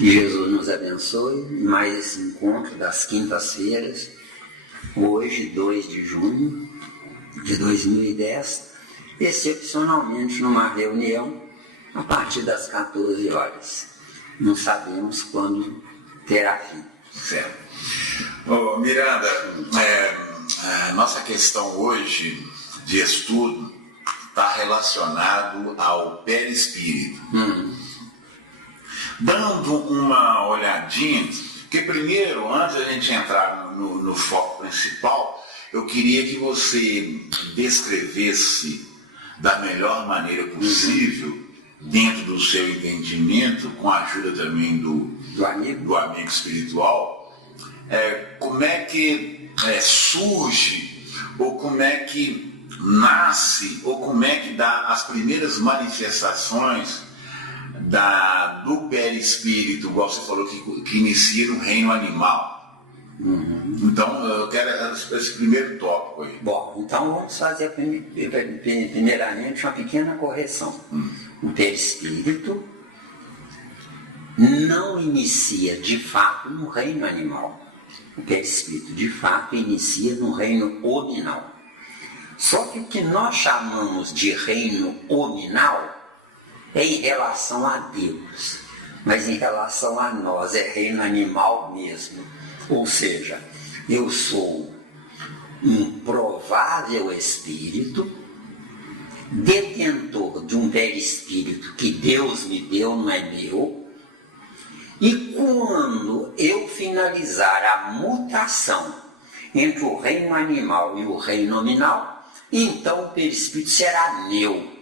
Que Jesus nos abençoe em mais esse encontro das quintas-feiras, hoje, 2 de junho de 2010, excepcionalmente numa reunião a partir das 14 horas. Não sabemos quando terá fim. Certo. Miranda, a nossa questão hoje de estudo está relacionado ao perispírito. Dando uma olhadinha, porque primeiro, antes da gente entrar no foco principal, eu queria que você descrevesse da melhor maneira possível, dentro do seu entendimento, com a ajuda também do amigo espiritual, como é que surge, ou como é que nasce, ou como é que dá as primeiras manifestações do perispírito, igual você falou, que inicia no reino animal. Então, eu quero esse primeiro tópico aí. Bom, então vamos fazer primeiramente uma pequena correção. O perispírito não inicia de fato no reino animal. O perispírito de fato inicia no reino hominal. Só que o que nós chamamos de reino hominal é em relação a Deus, mas em relação a nós é reino animal mesmo. Ou seja, eu sou um provável espírito, detentor de um perispírito que Deus me deu, não é meu, e quando eu finalizar a mutação entre o reino animal e o reino nominal, então o perispírito será meu.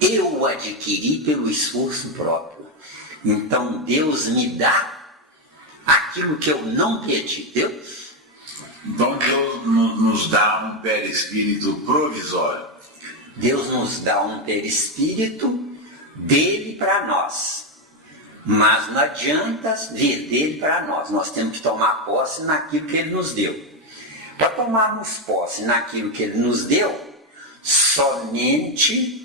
Eu o adquiri pelo esforço próprio. Então Deus me dá aquilo que eu não pedi. Deus? Então Deus nos dá um perispírito provisório. Deus nos dá um perispírito dele para nós. Mas não adianta vir dele para nós. Nós temos que tomar posse naquilo que ele nos deu. Para tomarmos posse naquilo que ele nos deu, somente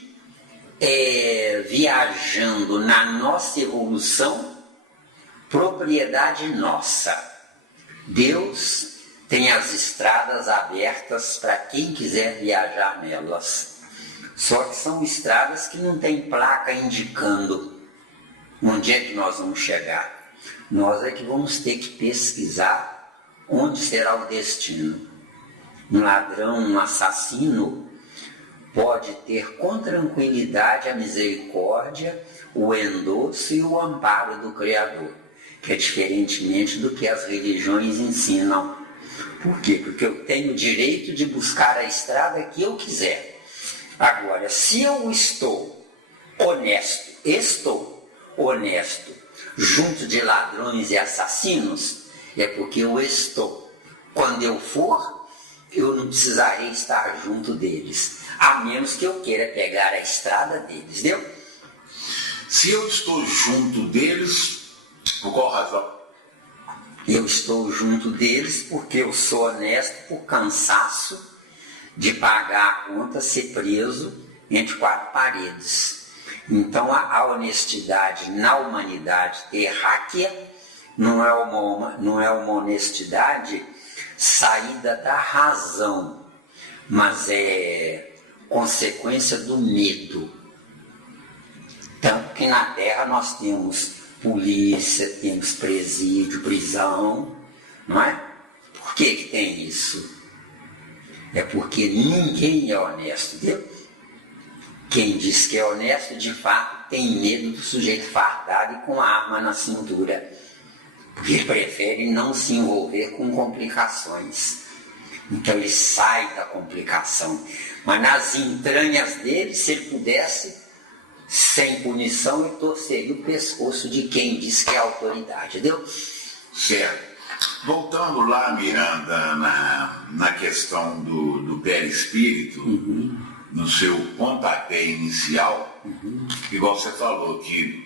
viajando na nossa evolução, propriedade nossa. Deus tem as estradas abertas para quem quiser viajar nelas. Só que são estradas que não tem placa indicando onde é que nós vamos chegar. Nós é que vamos ter que pesquisar onde será o destino. Um ladrão, um assassino pode ter com tranquilidade a misericórdia, o endosso e o amparo do Criador, que é diferentemente do que as religiões ensinam. Por quê? Porque eu tenho o direito de buscar a estrada que eu quiser. Agora, se eu estou honesto, junto de ladrões e assassinos, é porque eu estou. Quando eu for, eu não precisarei estar junto deles, a menos que eu queira pegar a estrada deles, entendeu? Se eu estou junto deles, por qual razão? Eu estou junto deles porque eu sou honesto por cansaço de pagar a conta, ser preso entre 4 paredes. Então a honestidade na humanidade terráquea não é uma honestidade saída da razão, mas é consequência do medo. Tanto que na Terra nós temos polícia, temos presídio, prisão, não é? Por que tem isso? É porque ninguém é honesto, viu? Quem diz que é honesto, de fato, tem medo do sujeito fardado e com a arma na cintura, porque ele prefere não se envolver com complicações. Então ele sai da complicação. Mas nas entranhas dele, se ele pudesse, sem punição, ele torceria o pescoço de quem diz que é autoridade, entendeu? Certo. Voltando lá, Miranda, na questão do perispírito, no seu pontapé inicial, igual você falou, que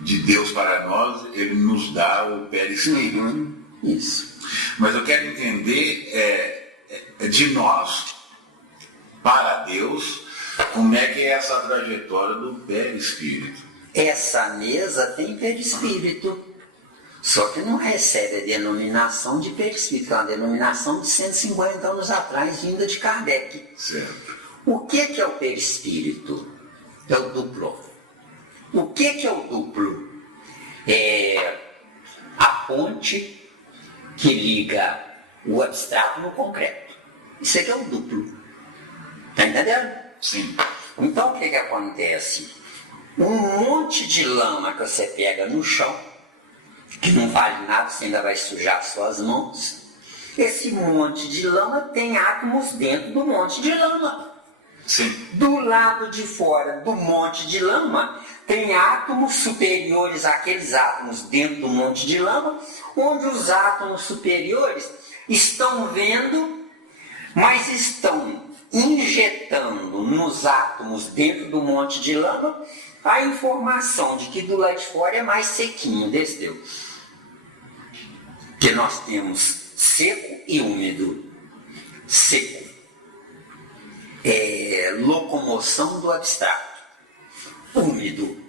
de Deus para nós, ele nos dá o perispírito. Isso. Mas eu quero entender de nós para Deus, como é que é essa trajetória do perispírito. Essa mesa tem perispírito. Só que não recebe a denominação de perispírito, é uma denominação de 150 anos atrás, vinda de Kardec. Certo. O que é o perispírito? É o duplo. O que é o duplo? É a ponte que liga o abstrato no concreto. Isso aqui é o duplo. Está entendendo? Sim. Então o que acontece? Um monte de lama que você pega no chão, que não vale nada, você ainda vai sujar suas mãos. Esse monte de lama tem átomos dentro do monte de lama. Sim. Do lado de fora do monte de lama, tem átomos superiores àqueles átomos dentro do monte de lama, onde os átomos superiores estão vendo, mas estão injetando nos átomos dentro do monte de lama a informação de que do lado de fora é mais sequinho, desceu. Que nós temos seco e úmido. Seco é locomoção do abstrato. Úmido,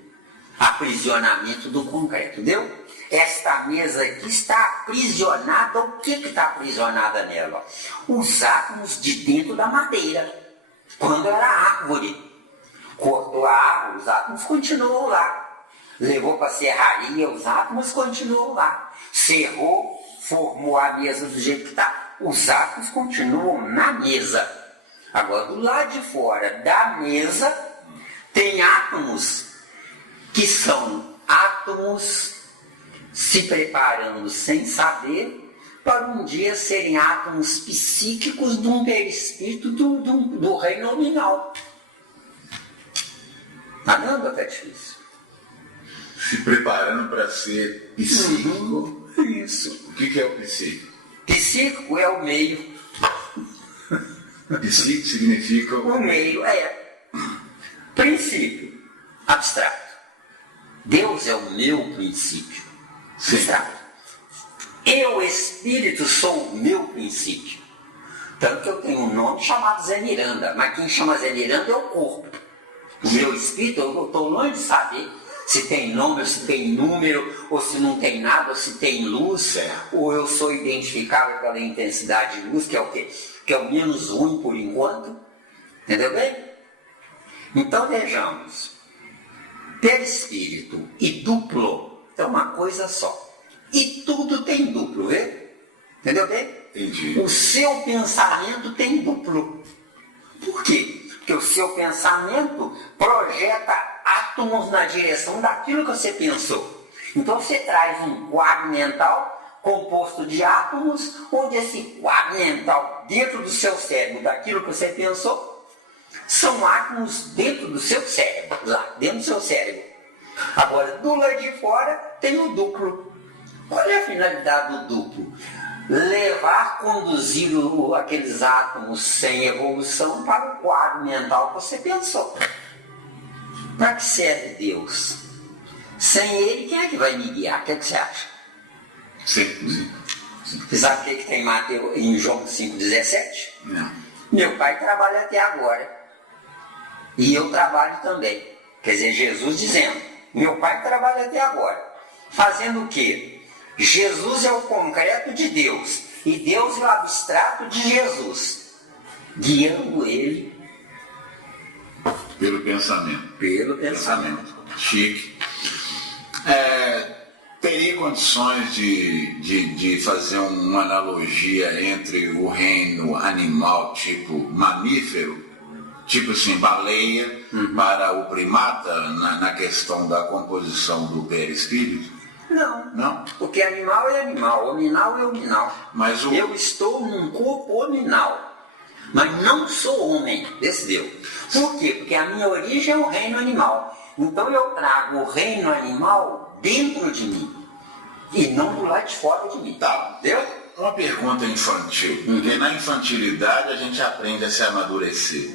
aprisionamento do concreto, entendeu? Esta mesa aqui está aprisionada. O que está aprisionada nela? Os átomos de dentro da madeira. Quando era árvore, cortou a árvore, os átomos continuam lá. Levou para a serraria, os átomos continuam lá. Serrou, formou a mesa do jeito que está. Os átomos continuam na mesa. Agora, do lado de fora da mesa, tem átomos que são átomos se preparando sem saber para um dia serem átomos psíquicos de um perispírito do reino nominal. Está dando até difícil. Se preparando para ser psíquico. Isso. O que é o psíquico? Psíquico é o meio. Psíquico significa... O meio é princípio abstrato. Deus é o meu princípio abstrato. Eu, espírito, sou o meu princípio. Tanto que eu tenho um nome chamado Zé Miranda, mas quem chama Zé Miranda é o corpo. O meu espírito, eu estou longe de saber se tem nome, ou se tem número, ou se não tem nada, ou se tem luz, ou eu sou identificável pela intensidade de luz, que é o quê? Que é o menos 1 por enquanto. Entendeu bem? Então vejamos. Perispírito e duplo é uma coisa só. E tudo tem duplo, vê? Entendeu bem? Entendi. O seu pensamento tem duplo. Por quê? Porque o seu pensamento projeta átomos na direção daquilo que você pensou. Então você traz um quadro mental composto de átomos, onde esse quadro mental dentro do seu cérebro, daquilo que você pensou, são átomos dentro do seu cérebro, lá dentro do seu cérebro. Agora, do lado de fora tem o duplo. Qual é a finalidade do duplo? Conduzir aqueles átomos sem evolução para o quadro mental que você pensou. Para que serve Deus? Sem Ele, quem é que vai me guiar? O que você acha? Sim. Você sabe o que tem Mateus, em João 5,17? Não. Meu pai trabalha até agora. E eu trabalho também. Quer dizer, Jesus dizendo, meu pai trabalha até agora. Fazendo o quê? Jesus é o concreto de Deus. E Deus é o abstrato de Jesus. Guiando ele Pelo pensamento. pelo pensamento. Chique. Teria condições de fazer uma analogia entre o reino animal tipo mamífero, tipo assim, baleia, para o primata, na questão da composição do perispírito? Não? Porque animal é animal, hominal é hominal. Mas Eu estou num corpo hominal, mas não sou homem, desse Deus. Por quê? Porque a minha origem é o reino animal. Então eu trago o reino animal dentro de mim e não do lado de fora de mim. Tá. Entendeu? Uma pergunta infantil, porque na infantilidade a gente aprende a se amadurecer.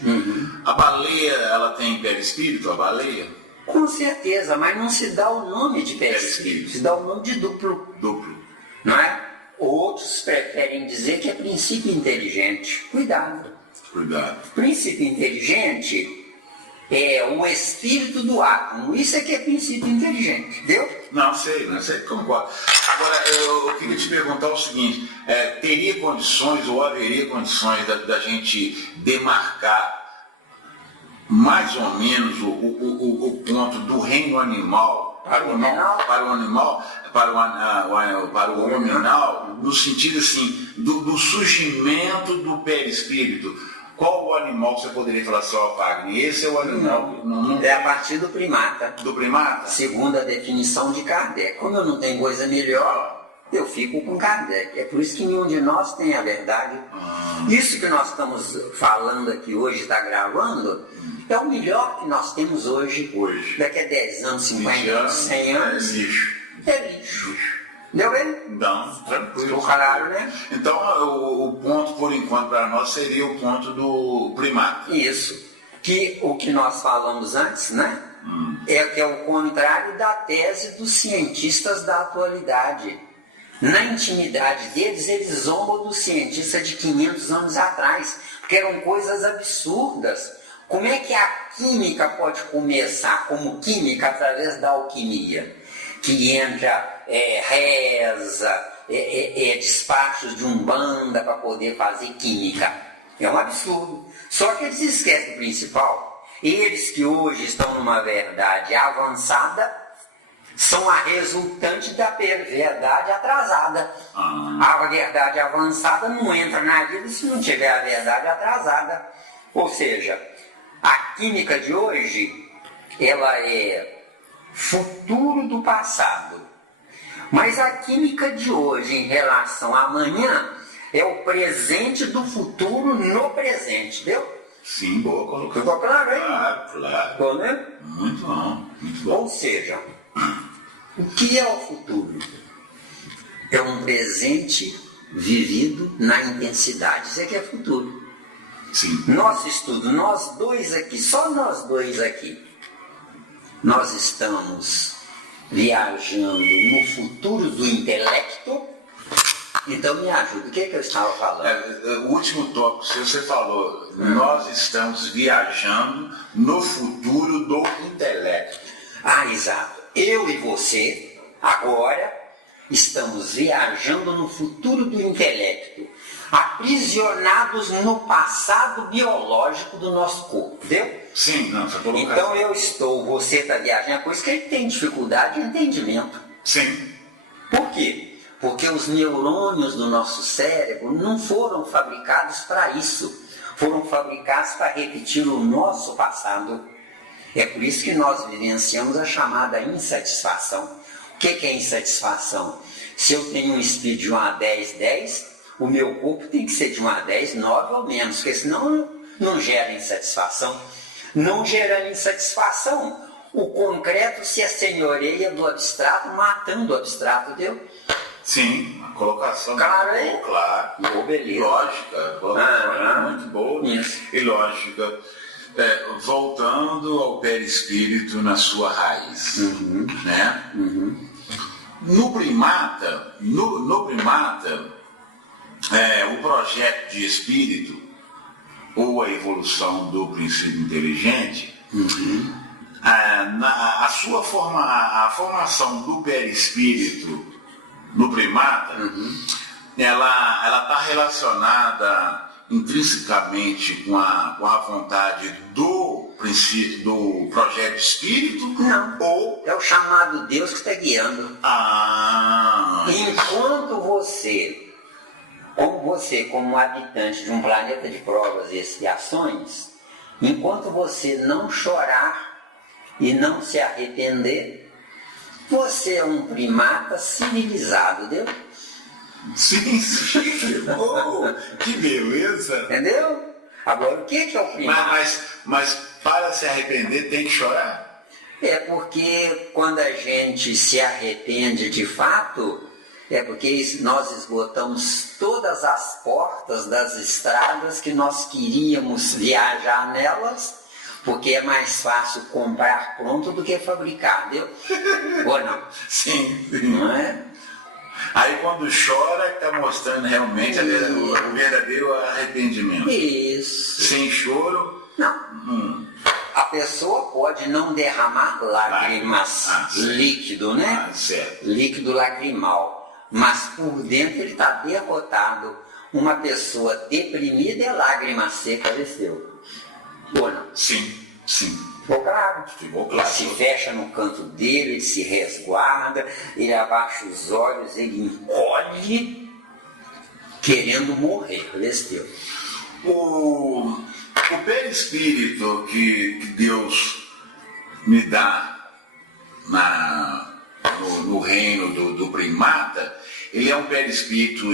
A baleia, ela tem perispírito, a baleia? Com certeza, mas não se dá o nome de perispírito, se dá o nome de duplo. Duplo. Não é? Outros preferem dizer que é princípio inteligente. Cuidado. Cuidado. Princípio inteligente o espírito do átomo. Isso é que é princípio inteligente, entendeu? Não sei, concordo. Agora, eu queria te perguntar o seguinte, teria condições ou haveria condições da gente demarcar mais ou menos o ponto do reino animal para o hominal, no sentido assim, do surgimento do perispírito? Qual o animal que você poderia falar só, Wagner? Esse é o animal. É a partir do primata. Do primata? Segundo a definição de Kardec. Como eu não tenho coisa melhor, eu fico com Kardec. É por isso que nenhum de nós tem a verdade. Isso que nós estamos falando aqui hoje, está gravando, é o melhor que nós temos hoje. Daqui a 10 anos, 50 anos, 100 anos. É lixo. É lixo. Deu bem? Não, tranquilo. Claro, né? Então, o ponto, por enquanto, para nós seria o ponto do primata. Isso. Que o que nós falamos antes, né? É o contrário da tese dos cientistas da atualidade. Na intimidade deles, eles zombam dos cientistas de 500 anos atrás, porque eram coisas absurdas. Como é que a química pode começar como química através da alquimia? Que entra reza, despachos de umbanda para poder fazer química. É um absurdo. Só que eles esquecem do principal. Eles que hoje estão numa verdade avançada são a resultante da verdade atrasada. A verdade avançada não entra na vida se não tiver a verdade atrasada. Ou seja, a química de hoje, ela é futuro do passado. Mas a química de hoje em relação a amanhã é o presente do futuro no presente, entendeu? Sim, boa colocação. Ficou claro, hein? Claro. Ficou, né? Muito bom. Ou seja, o que é o futuro? É um presente vivido na intensidade. Isso é que é futuro. Sim. Nosso estudo, nós dois aqui, só nós dois aqui, nós estamos viajando no futuro do intelecto. Então me ajuda, o que eu estava falando? O último tópico que você falou, nós estamos viajando no futuro do intelecto. Exato. Eu e você, agora, estamos viajando no futuro do intelecto, aprisionados no passado biológico do nosso corpo, entendeu? Sim, não, você colocou. Então você está viajando, é coisa que ele tem dificuldade de entendimento. Sim. Por quê? Porque os neurônios do nosso cérebro não foram fabricados para isso. Foram fabricados para repetir o nosso passado. É por isso que nós vivenciamos a chamada insatisfação. O que é insatisfação? Se eu tenho um speed de 1 a 10, 10, o meu corpo tem que ser de 1 a 10, 9 ou menos, porque senão não gera insatisfação. Não gerando insatisfação, o concreto se assenhoreia do abstrato, matando o abstrato, entendeu? Sim, a colocação. Claro, hein? Claro. Beleza. Lógica, a colocação é muito boa. Isso. E lógica. Voltando ao perispírito na sua raiz. Né? No primata, o projeto de espírito, ou a evolução do princípio inteligente, a formação do perispírito no primata, ela está relacionada intrinsecamente com a vontade do princípio, do projeto espírito? Não. Ou é o chamado Deus que está guiando. Enquanto você, como habitante de um planeta de provas e expiações, enquanto você não chorar e não se arrepender, você é um primata civilizado, entendeu? Sim. Que beleza! Entendeu? Agora, o que é o primata? Mas para se arrepender tem que chorar? É porque quando a gente se arrepende de fato, é porque nós esgotamos todas as portas das estradas que nós queríamos viajar nelas, porque é mais fácil comprar pronto do que fabricar, entendeu? Ou não? Sim. Não é? Aí quando chora está mostrando realmente o verdadeiro arrependimento. Isso. Sem choro? Não. A pessoa pode não derramar lágrimas, líquido, né? Certo. Líquido lacrimal. Mas por dentro ele está derrotado. Uma pessoa deprimida é lágrima seca, desceu. Ou não? Sim, sim. Ficou claro? Ficou claro. Ele se fecha no canto dele, ele se resguarda, ele abaixa os olhos, ele encolhe, querendo morrer, desceu. O perispírito que Deus me dá no reino do primata, ele é um perispírito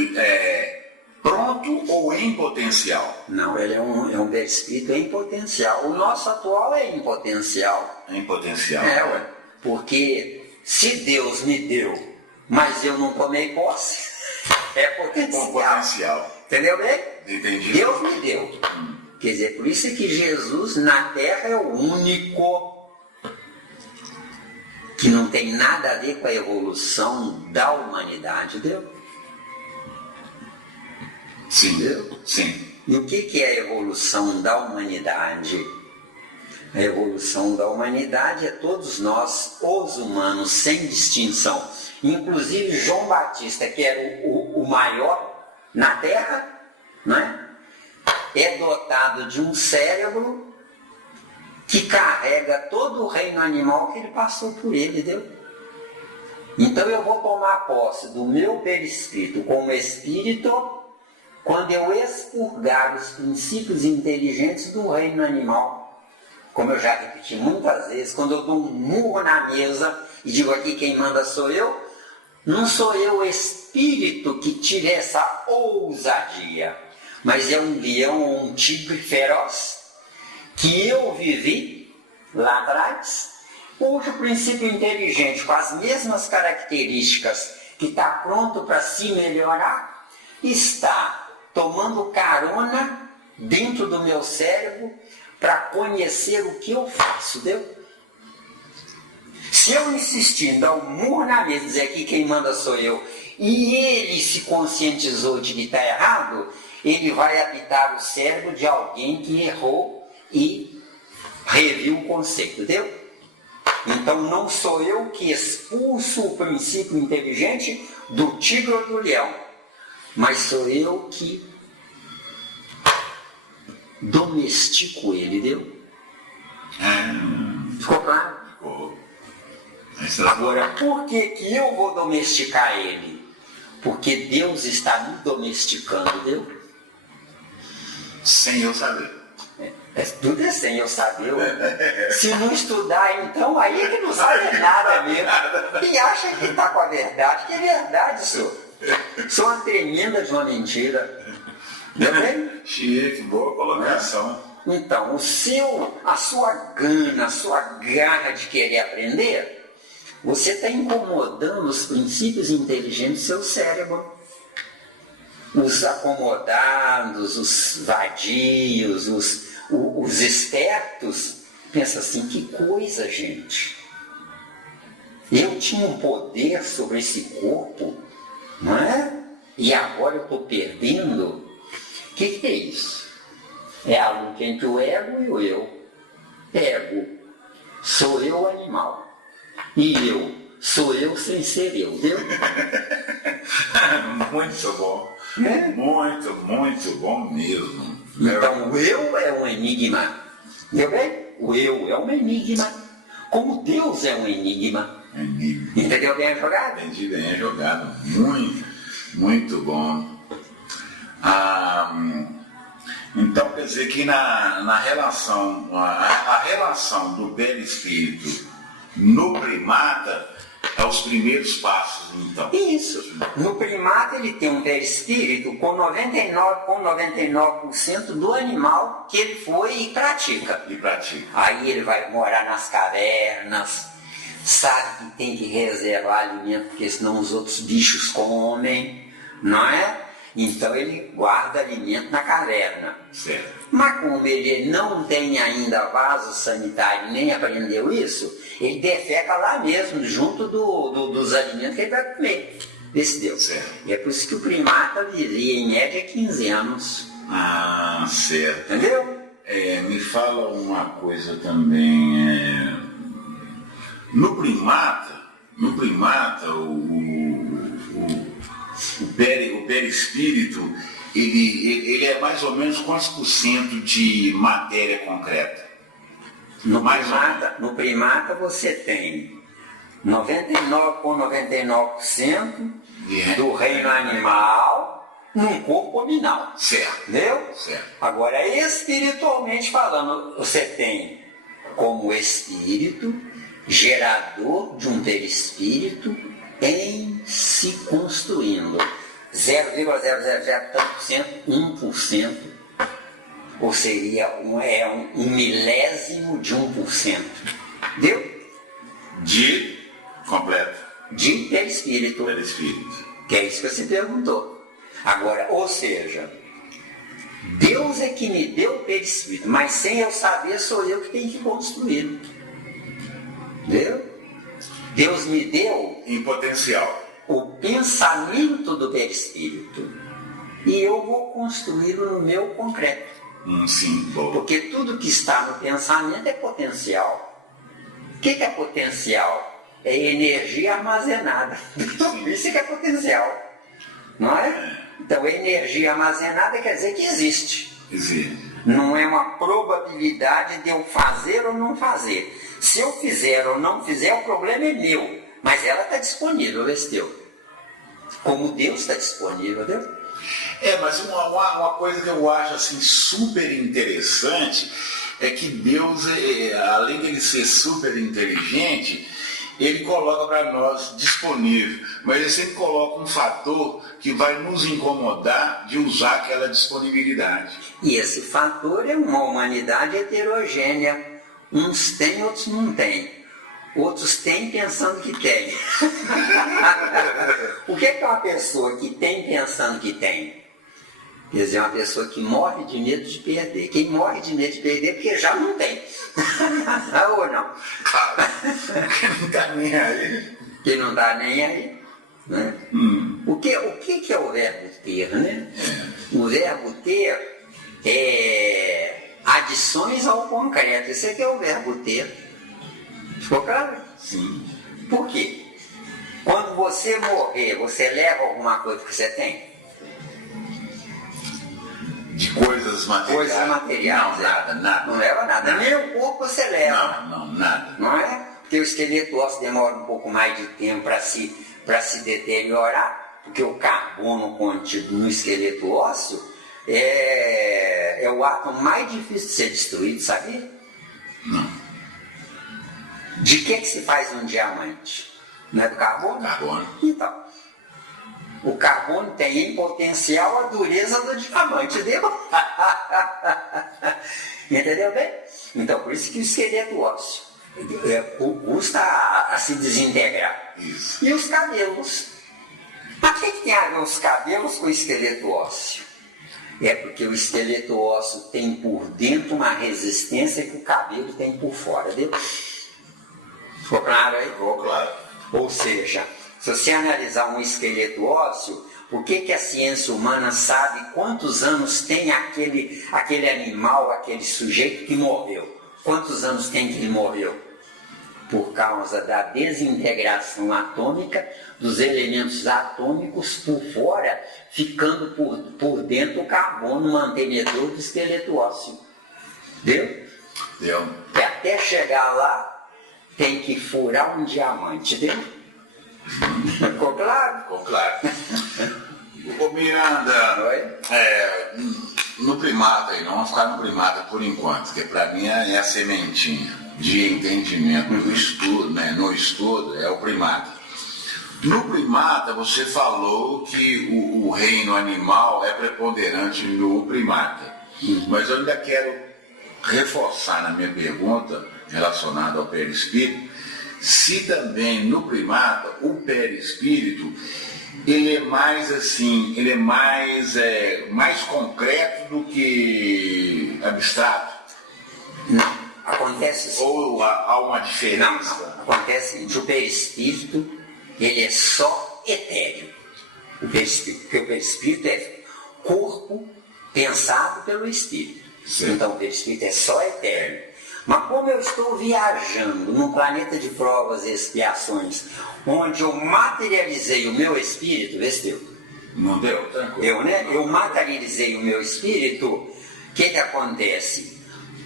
pronto ou em potencial? Não, ele é um perispírito em potencial. O nosso atual é em potencial. Em potencial. Ué. Porque se Deus me deu, mas eu não tomei posse, é potencial. Com potencial. Entendeu bem? Entendi. Deus me deu. Quer dizer, por isso é que Jesus na Terra é o único que não tem nada a ver com a evolução da humanidade, entendeu? Sim, entendeu? Sim. E o que é a evolução da humanidade? A evolução da humanidade é todos nós, os humanos, sem distinção. Inclusive João Batista, que era o maior na Terra, né? É dotado de um cérebro que carrega todo o reino animal que ele passou por ele, entendeu? Então eu vou tomar posse do meu perispírito como espírito quando eu expurgar os princípios inteligentes do reino animal. Como eu já repeti muitas vezes, quando eu dou um murro na mesa e digo aqui quem manda sou eu, não sou eu o espírito que tive essa ousadia, mas é um leão ou um tigre feroz que eu vivi lá atrás, cujo princípio inteligente, com as mesmas características, que está pronto para se melhorar, está tomando carona dentro do meu cérebro para conhecer o que eu faço, entendeu? Se eu insistir em dar um murro na mesa e dizer aqui quem manda sou eu, e ele se conscientizou de que está errado, ele vai habitar o cérebro de alguém que errou e reviu o conceito, entendeu? Então não sou eu que expulso o princípio inteligente do tigre ou do leão, mas sou eu que domestico ele, entendeu? Ficou claro? Ficou. Agora, por que eu vou domesticar ele? Porque Deus está me domesticando, entendeu? Sem eu saber. Tudo é sem eu saber. Se não estudar, então, aí é que não sabe nada mesmo. E acha que está com a verdade, que é verdade, senhor. Sou uma tremenda de uma mentira. Não é bem? Chique, boa colocação. Então, a sua gana, a sua garra de querer aprender, você está incomodando os princípios inteligentes do seu cérebro. Os acomodados, os vadios, os espertos, pensa assim, que coisa, gente. Eu tinha um poder sobre esse corpo, não é? E agora eu estou perdendo. O que é isso? É a luta entre o ego e o eu. Ego, sou eu o animal. E eu, sou eu sem ser eu, viu? Muito bom. Muito, muito bom mesmo. Então o eu é um enigma. Entendeu bem? O eu é um enigma. Como Deus é um enigma. Enigma. Entendeu bem a jogada? Entendi bem a jogada. Muito, muito bom. Então quer dizer que na relação, a relação do perispírito no primata é os primeiros passos, então. Isso. No primata ele tem um perispírito com 99% do animal que ele foi e pratica. Aí ele vai morar nas cavernas, sabe que tem que reservar alimento, porque senão os outros bichos comem, não é? Então ele guarda alimento na caverna. Certo. Mas como ele não tem ainda vaso sanitário, nem aprendeu isso, ele defeca lá mesmo, junto dos alimentos que ele vai comer. Desse Deus. Certo. E é por isso que o primata vivia em média 15 anos. Certo. Entendeu? Me fala uma coisa também. No primata, o perispírito, ele é mais ou menos quantos por cento de matéria concreta? No primata você tem 99,99% do reino animal num corpo nominal. Certo. Entendeu? Certo. Agora, espiritualmente falando, você tem como espírito gerador de um perispírito em se construindo. 0,000 tanto por cento, 1%, ou seria um milésimo de 1%. Deu? De completo. De perispírito. Perispírito. Que é isso que você perguntou. Agora, ou seja, Deus é que me deu o perispírito, mas sem eu saber sou eu que tenho que construí-lo. Entendeu? Deus me deu em potencial o pensamento do perispírito e eu vou construí-lo no meu concreto. Sim, bom. Porque tudo que está no pensamento é potencial. O que é potencial? É energia armazenada. Isso que é potencial. Não é? Então, energia armazenada quer dizer que existe. Existe. Não é uma probabilidade de eu fazer ou não fazer. Se eu fizer ou não fizer, o problema é meu. Mas ela está disponível, Esteu. Como Deus está disponível, Deus. Mas uma coisa que eu acho assim super interessante é que Deus, além de ele ser super inteligente, ele coloca para nós disponível, mas ele sempre coloca um fator que vai nos incomodar de usar aquela disponibilidade. E esse fator é uma humanidade heterogênea. Uns têm, outros não têm. Outros têm pensando que tem. O que é uma pessoa que tem pensando que tem? Quer dizer, é uma pessoa que morre de medo de perder. Quem morre de medo de perder é porque já não tem. Ou não? Claro, quem não está nem aí. Quem não está nem aí. Né? O que é o verbo ter, né? O verbo ter é adições ao concreto. Isso aqui é o verbo ter. Ficou claro? Sim. Por quê? Quando você morrer, você leva alguma coisa que você tem? De coisas materiais? Coisas materiais. Não, nada. Não leva nada. Nem o corpo você leva. Não, nada. Não é? Porque o esqueleto ósseo demora um pouco mais de tempo para se deteriorar, porque o carbono contido no esqueleto ósseo é o átomo mais difícil de ser destruído, sabia? Não. De que se faz um diamante? Não é do carbono? Carbono. Então, o carbono tem em potencial a dureza do diamante, entendeu? Entendeu bem? Então, por isso que o esqueleto ósseo custa a se desintegrar. Isso. E os cabelos? Mas o que tem a ver os cabelos com o esqueleto ósseo? É porque o esqueleto ósseo tem por dentro uma resistência que o cabelo tem por fora, entendeu? Ficou claro aí? Ficou claro. Ou seja, se você analisar um esqueleto ósseo, por que a ciência humana sabe quantos anos tem aquele animal, aquele sujeito que morreu? Quantos anos tem que ele morreu? Por causa da desintegração atômica dos elementos atômicos por fora, ficando por dentro o carbono mantenedor do esqueleto ósseo. Deu? Deu. E até chegar lá, tem que furar um diamante, deu? Ficou claro? Ficou claro. Ô Miranda, Oi? no primata aí, não vamos ficar no primata por enquanto, que para mim é a sementinha de entendimento do estudo, né? No estudo é o primata. No primata você falou que o reino animal é preponderante no primata, mas eu ainda quero reforçar na minha pergunta relacionada ao perispírito, se também no primata o perispírito ele é mais assim, ele é mais concreto do que abstrato? Não, acontece... Ou há uma diferença? Não. Acontece que o perispírito, ele é só etéreo. Porque o perispírito é corpo pensado pelo espírito. Sim. Então o perispírito é só eterno. Mas como eu estou viajando num planeta de provas e expiações, onde eu materializei o meu espírito, vê se deu. Não deu? Tranquilo. Eu materializei o meu espírito, o que acontece?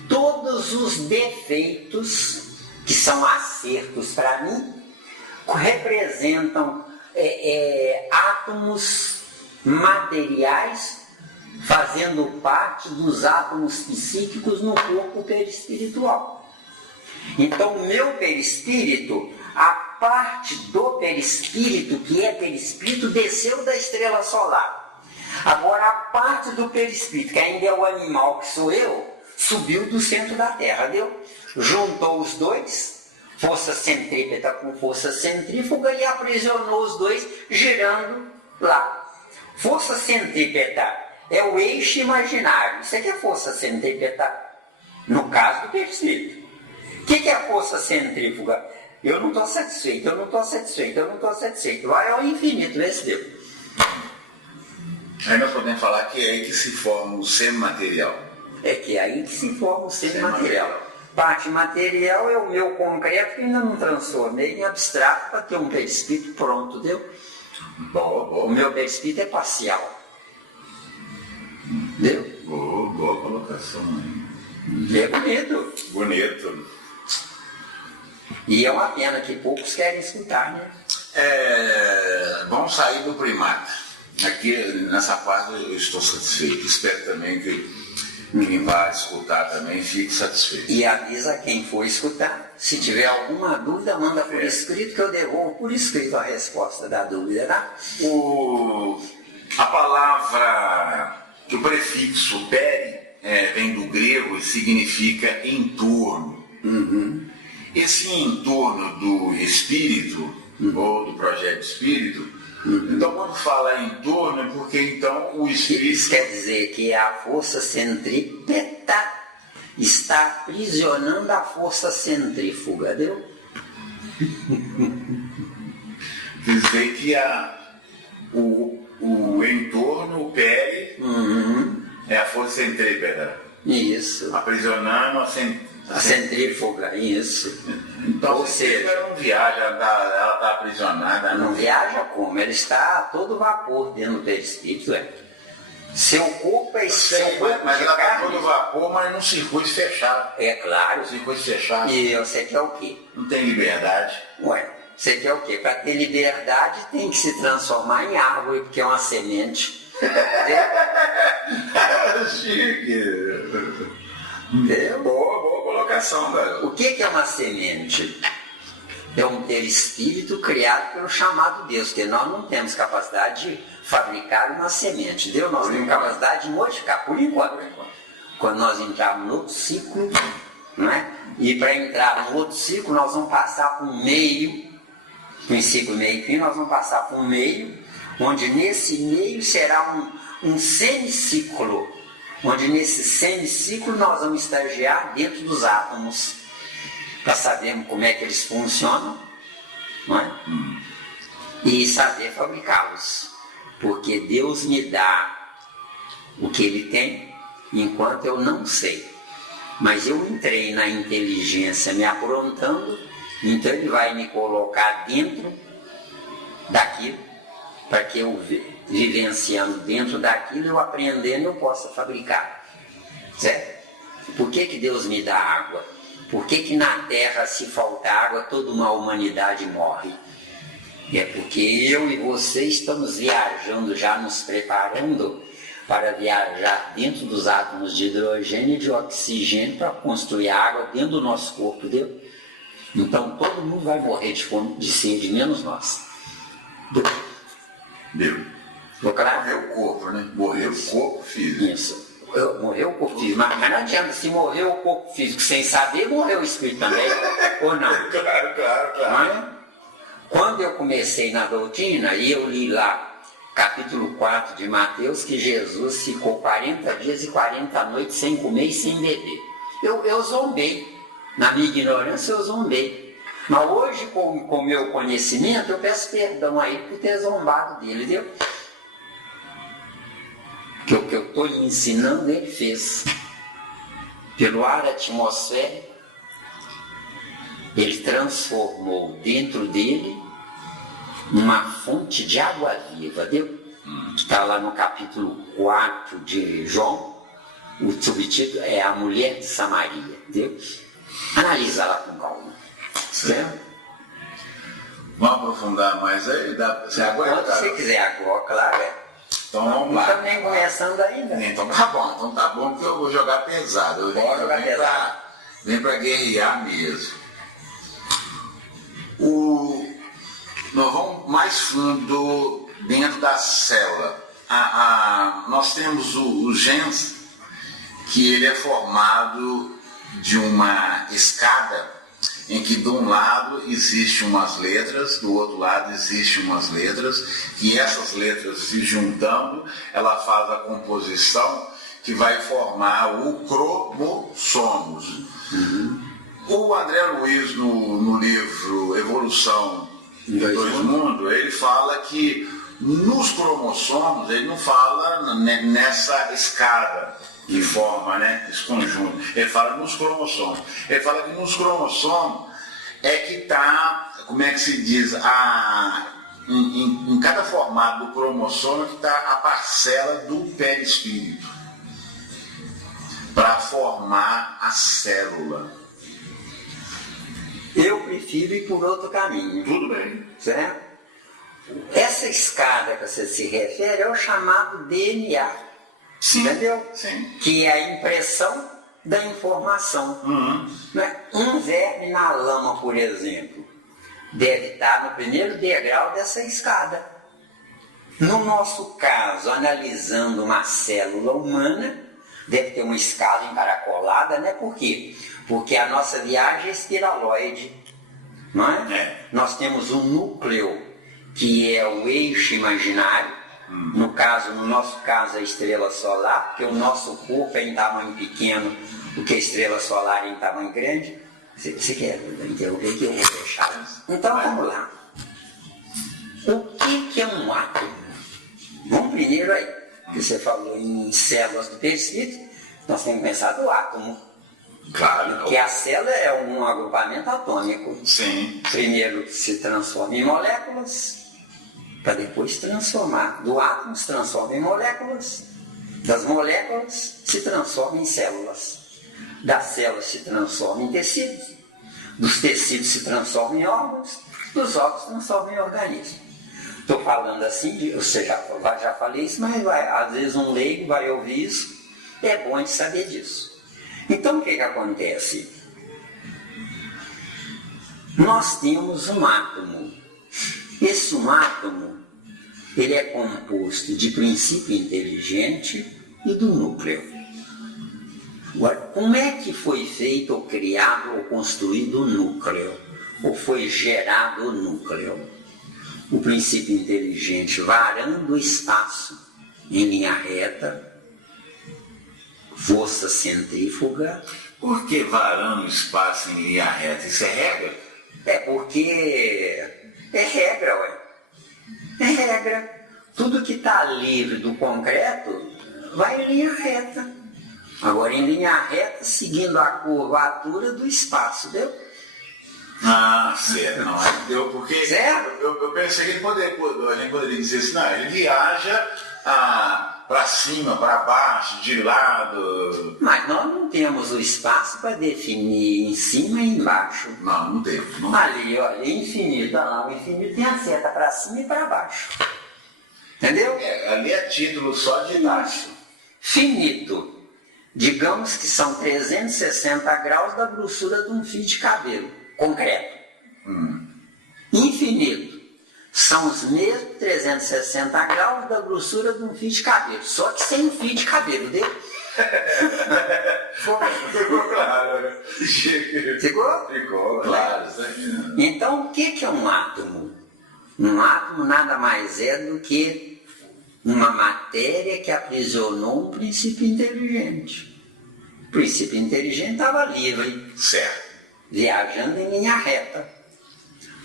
Todos os defeitos que são acertos para mim representam átomos materiais fazendo parte dos átomos psíquicos no corpo perispiritual. Então, o meu perispírito, a parte do perispírito, que é perispírito, desceu da estrela solar. Agora, a parte do perispírito, que ainda é o animal que sou eu, subiu do centro da Terra, deu? Juntou os dois, força centrípeta com força centrífuga, e aprisionou os dois, girando lá. Força centrípeta é o eixo imaginário. Isso aqui é força centrípeta, no caso do perispírito. O que é a força centrífuga? Eu não estou satisfeito, eu não estou satisfeito, eu não estou satisfeito. Vai ao infinito, esse Deus. Aí nós podemos falar que é aí que se forma o semimaterial. É que é aí que se forma o semimaterial. Parte material é o meu concreto que ainda não transformei em abstrato para ter um perispírito pronto, deu? Boa, boa. O meu perispírito é parcial. Deu? Boa colocação aí. É bonito. Bonito. E é uma pena que poucos querem escutar, né? Vamos sair do primata. Aqui, nessa parte, eu estou satisfeito. Espero também que quem vai escutar também fique satisfeito. E avisa quem for escutar. Se tiver alguma dúvida, manda por escrito, que eu devolvo por escrito a resposta da dúvida, tá? A palavra, o prefixo peri, vem do grego e significa em torno. Uhum. Esse entorno do espírito, ou do projeto espírito, então quando fala em torno é porque então o espírito... Isso quer dizer que a força centrípeta está aprisionando a força centrífuga, deu? Quer dizer que o entorno, o peri, é a força centrípeta. Isso. Aprisionando A centrífuga, isso. Então, ou seja, ela não viaja, ela está aprisionada. Não viaja como? Ela está a todo vapor dentro do perispírito, Seu corpo é mas de ela está carne. todo vapor, mas num circuito fechado. É claro. Circuito fechado. E você quer o quê? Não tem liberdade. Ué, você quer o quê? Para ter liberdade tem que se transformar em árvore, porque é uma semente. Chique. Entendeu? Boa colocação, velho. O que é uma semente? É um perispírito criado pelo chamado Deus, porque nós não temos capacidade de fabricar uma semente. Deus, nós temos capacidade de modificar, por enquanto. Quando nós entrarmos no outro ciclo, não é? E para entrar no outro ciclo, nós vamos passar por um meio, princípio, meio e fim, nós vamos passar por um meio, onde nesse meio será um semiciclo, onde nesse semiciclo nós vamos estagiar dentro dos átomos, para sabermos como é que eles funcionam, não é? E saber fabricá-los, porque Deus me dá o que Ele tem, enquanto eu não sei. Mas eu entrei na inteligência me aprontando, então Ele vai me colocar dentro daquilo, para que eu, vivenciando dentro daquilo, eu aprendendo, eu possa fabricar. Certo? Por que Deus me dá água? Por que na Terra, se faltar água, toda uma humanidade morre? É porque eu e você estamos viajando, já nos preparando para viajar dentro dos átomos de hidrogênio e de oxigênio para construir água dentro do nosso corpo, entendeu? Então todo mundo vai morrer de fome, de sede, menos nós. Deu. Morreu o corpo, né? Morreu o corpo físico. Isso. Morreu o corpo físico, mas não adianta, se morreu o corpo físico sem saber, morreu o espírito também, ou não? Claro. Quando eu comecei na doutrina, e eu li lá, capítulo 4 de Mateus, que Jesus ficou 40 dias e 40 noites sem comer e sem beber. Eu zombei, na minha ignorância eu zombei. Mas hoje, com o meu conhecimento, eu peço perdão aí por ter zombado dele, entendeu? Que o que eu estou lhe ensinando, ele fez. pelo ar atmosférico, ele transformou dentro dele uma fonte de água viva, viu? Que está lá no capítulo 4 de João. O subtítulo é A Mulher de Samaria, viu? Analisa lá com calma. Certo? Vamos aprofundar mais aí? Você aguenta? Quando você quiser agora, claro. Então vamos lá. Não estamos nem começando ainda. Então tá bom, porque eu vou jogar pesado. Eu Pode jogar pesado. Vem para guerrear mesmo. Nós vamos mais fundo dentro da célula. Nós temos o genes, que ele é formado de uma escada em que de um lado existem umas letras, do outro lado existem umas letras, e essas letras se juntando, ela faz a composição que vai formar o cromossomos. O André Luiz, no livro Evolução de Dois Mundos, ele fala que nos cromossomos, ele não fala nessa escada que forma, né, esse conjunto. Ele fala nos cromossomos. Ele fala que nos cromossomos é que está, como é que se diz, em cada formato do cromossomo é que está a parcela do perispírito para formar a célula. Eu prefiro ir por outro caminho. Tudo bem. Certo? Essa escada que você se refere é o chamado DNA. Sim. Entendeu? Sim. Que é a impressão da informação. Né? Um verme na lama, por exemplo, deve estar no primeiro degrau dessa escada. No nosso caso, analisando uma célula humana, deve ter uma escada encaracolada, né? Por quê? Porque a nossa viagem é espiraloide, não é? Nós temos um núcleo, que é o eixo imaginário, no nosso caso, a estrela solar, porque o nosso corpo é em tamanho pequeno, porque a estrela solar é em tamanho grande. Você quer interromper que eu vou fechar isso? Então vamos lá. O que é um átomo? Vamos primeiro aí, que você falou em células do perispírito, nós temos que pensar do átomo. Claro. Porque a célula é um agrupamento atômico. Sim. Primeiro se transforma em moléculas, para depois transformar. Do átomo se transforma em moléculas, das moléculas se transforma em células, das células se transforma em tecidos, dos tecidos se transforma em órgãos, dos órgãos se transforma em organismos. Estou falando assim, eu já falei isso, mas às vezes um leigo vai ouvir isso, é bom de saber disso. Então o que acontece? Nós temos um átomo. Esse átomo, ele é composto de princípio inteligente e do núcleo. Agora, como é que foi feito, ou criado, ou construído o núcleo? Ou foi gerado o núcleo? O princípio inteligente varando o espaço em linha reta, força centrífuga. Por que varando o espaço em linha reta? Isso é regra? É porque é regra, ué. É regra. Tudo que está livre do concreto vai em linha reta. Agora, em linha reta, seguindo a curvatura do espaço, deu? Ah, certo. Não, deu porque... Certo? Eu pensei que a gente poderia dizer assim, não, ele viaja para cima, para baixo, de lado. Mas nós não temos o espaço para definir em cima e embaixo. Não temos. Não. Ali, olha, infinito. Olha lá, o infinito tem a seta para cima e para baixo. Entendeu? Ali é título só de baixo. Finito. Digamos que são 360 graus da grossura de um fio de cabelo, concreto. Infinito. São os mesmos 360 graus da grossura de um fio de cabelo, só que sem fio de cabelo, deu? Ficou claro. Ficou claro. Então, o que é um átomo? Um átomo nada mais é do que uma matéria que aprisionou um princípio inteligente. O princípio inteligente estava livre, certo, viajando em linha reta.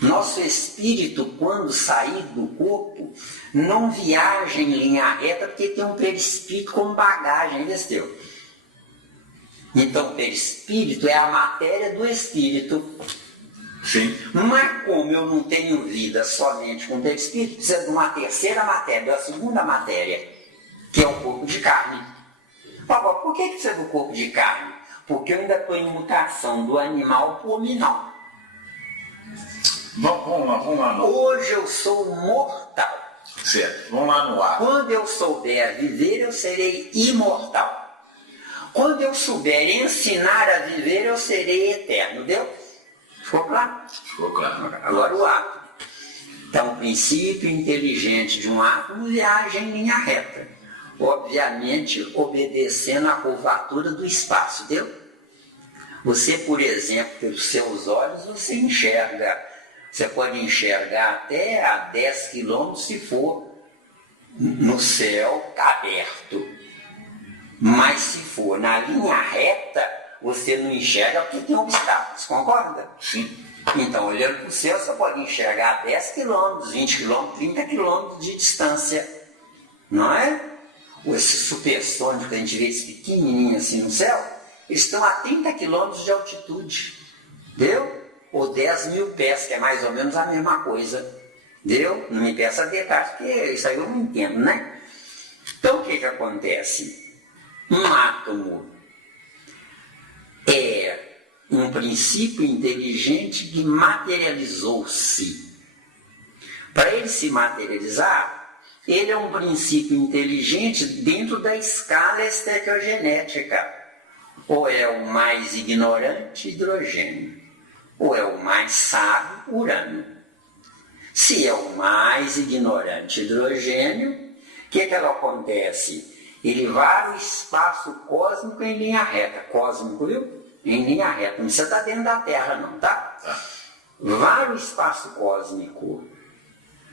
Nosso espírito, quando sair do corpo, não viaja em linha reta porque tem um perispírito com bagagem, entendeu? Então, o perispírito é a matéria do espírito. Sim. Mas como eu não tenho vida somente com o perispírito, precisa de uma terceira matéria, da segunda matéria, que é o corpo de carne. Agora, por que precisa do corpo de carne? Porque eu ainda estou em mutação do animal para o hominal. Vamos lá. Hoje eu sou mortal. Certo, vamos lá no ar. Quando eu souber viver, eu serei imortal. Quando eu souber ensinar a viver, eu serei eterno. Deu? Ficou claro? Ficou claro. Agora o átomo. Então, o princípio inteligente de um átomo viaja em linha reta. Obviamente, obedecendo à curvatura do espaço. Deu? Você, por exemplo, pelos seus olhos, você enxerga. Você pode enxergar até a 10 quilômetros se for no céu aberto. Mas se for na linha reta, você não enxerga porque tem obstáculos, concorda? Sim. Então, olhando para o céu, você pode enxergar 10 quilômetros, 20 quilômetros, 30 quilômetros de distância. Não é? Esses supersônicos que a gente vê esses pequenininhos assim no céu, eles estão a 30 quilômetros de altitude. Deu? Ou 10 mil pés, que é mais ou menos a mesma coisa. Deu? Não me peça detalhes, porque isso aí eu não entendo, né? Então, o que acontece? Um átomo é um princípio inteligente que materializou-se. Para ele se materializar, ele é um princípio inteligente dentro da escala estequiogenética. Ou é o mais ignorante, hidrogênio, ou é o mais sábio, urânio. Se é o mais ignorante, hidrogênio, o que acontece? Ele vai o espaço cósmico em linha reta. Cósmico, viu? Em linha reta. Não precisa estar dentro da Terra, não, tá? Vai o espaço cósmico.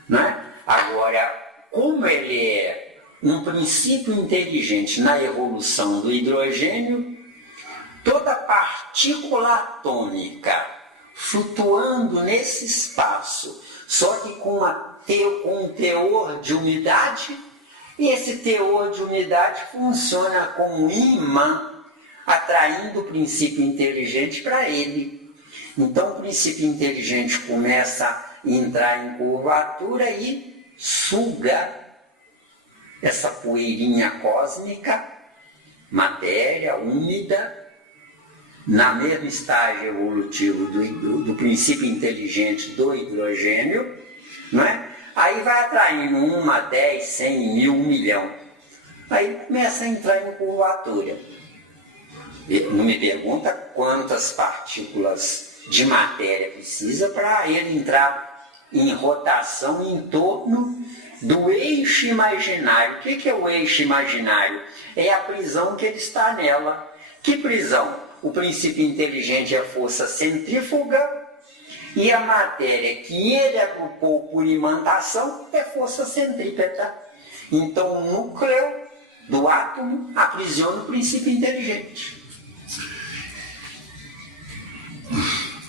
Né? Agora, como ele é um princípio inteligente na evolução do hidrogênio, toda partícula atômica flutuando nesse espaço, só que com um teor de umidade, e esse teor de umidade funciona como um imã, atraindo o princípio inteligente para ele. Então o princípio inteligente começa a entrar em curvatura e suga essa poeirinha cósmica, matéria úmida, na mesma estágio evolutivo do princípio inteligente do hidrogênio, não é? Aí vai atraindo 1, 10, 100, 1000, 1 milhão. Aí começa a entrar em curvatura. Não me pergunta quantas partículas de matéria precisa para ele entrar em rotação em torno do eixo imaginário. O que é o eixo imaginário? É a prisão que ele está nela. Que prisão? O princípio inteligente é a força centrífuga e a matéria que ele agrupou por imantação é força centrípeta. Então o núcleo do átomo aprisiona o princípio inteligente.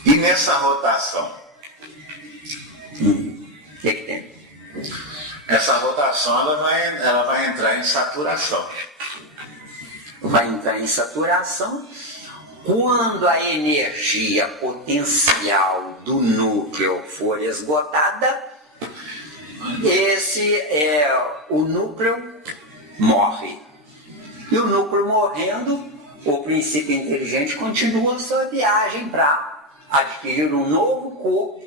E nessa rotação? O que tem? Essa rotação ela vai entrar em saturação. Vai entrar em saturação quando a energia potencial do núcleo for esgotada. O núcleo morre. E o núcleo morrendo, o princípio inteligente continua sua viagem para adquirir um novo corpo,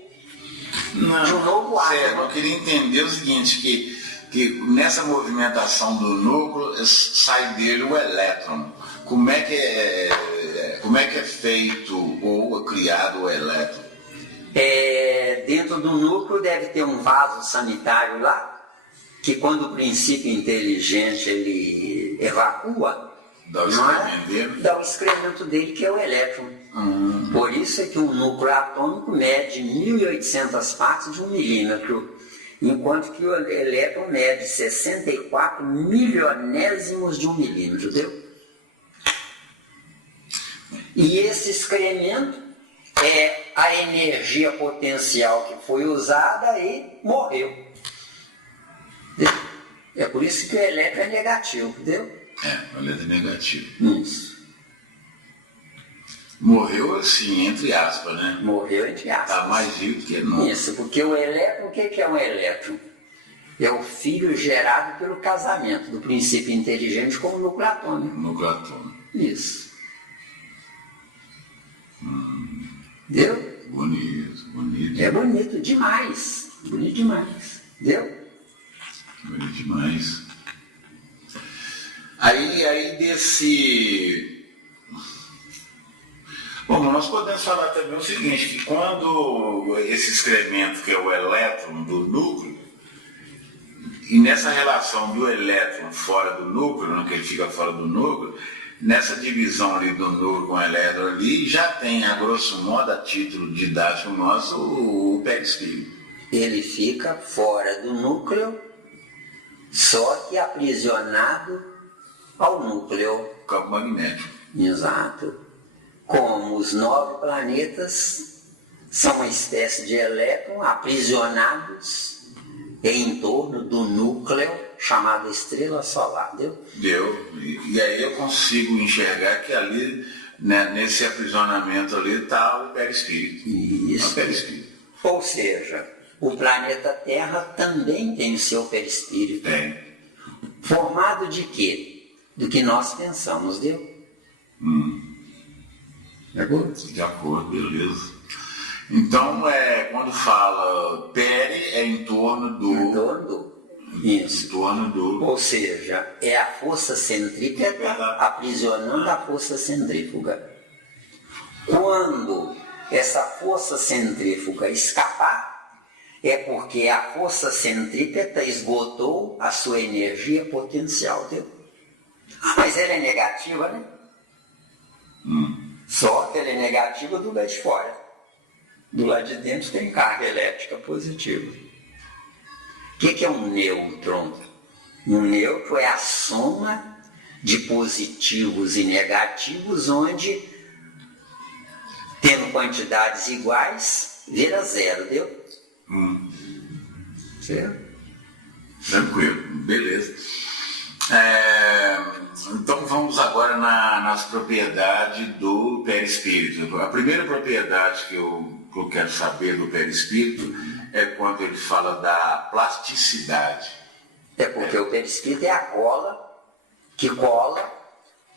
de um novo átomo. Eu queria entender o seguinte, que nessa movimentação do núcleo sai dele o elétron. Como é que é feito ou criado o elétron? Dentro do núcleo deve ter um vaso sanitário lá, que quando o princípio inteligente ele evacua, dá o excremento dele, que é o elétron. Por isso é que um núcleo atômico mede 1.800 partes de 1 milímetro, enquanto que o elétron mede 64 milionésimos de 1 milímetro, entendeu? E esse excremento é a energia potencial que foi usada e morreu. É por isso que o elétron é negativo, entendeu? O elétron é negativo. Isso. Morreu assim, entre aspas, né? Morreu entre aspas. Está mais vivo que não. Isso, porque o elétron, o que é um elétron? É o filho gerado pelo casamento do princípio inteligente com o núcleo atômico. Núcleo atômico. Isso. Entendeu? Bonito, bonito. É bonito demais. Bonito demais. Entendeu? Bonito demais. Aí desse... Bom, nós podemos falar também o seguinte, que quando esse excremento, que é o elétron do núcleo, e nessa relação do elétron fora do núcleo, né, que ele fica fora do núcleo, nessa divisão ali do núcleo com o elétron ali, já tem, a grosso modo, a título didático nosso, o perispírito. Ele fica fora do núcleo, só que aprisionado ao núcleo. Campo magnético. Exato. Como os 9 planetas são uma espécie de elétron aprisionados em torno do núcleo chamado estrela solar, deu? E aí eu consigo enxergar que ali, né, nesse aprisionamento ali, está o perispírito. Isso. É o perispírito. Ou seja, o planeta Terra também tem o seu perispírito. Tem. Formado de quê? Do que nós pensamos, deu? De acordo? De acordo, beleza. Então, quando fala peri, é em torno do... Em torno do... Isso. Em torno do... Ou seja, é a força centrípeta aprisionando a força centrífuga. Quando essa força centrífuga escapar, é porque a força centrípeta esgotou a sua energia potencial, entendeu? Mas ela é negativa, né? Só que ela é negativa do lado de fora. Do lado de dentro tem carga elétrica positiva. O que é um nêutron? Um nêutron é a soma de positivos e negativos, onde, tendo quantidades iguais, vira zero, deu? Certo? Tranquilo, beleza. Então vamos agora nas propriedades do perispírito. A primeira propriedade que eu quero saber do perispírito é quando ele fala da plasticidade. É porque o perispírito é a cola que cola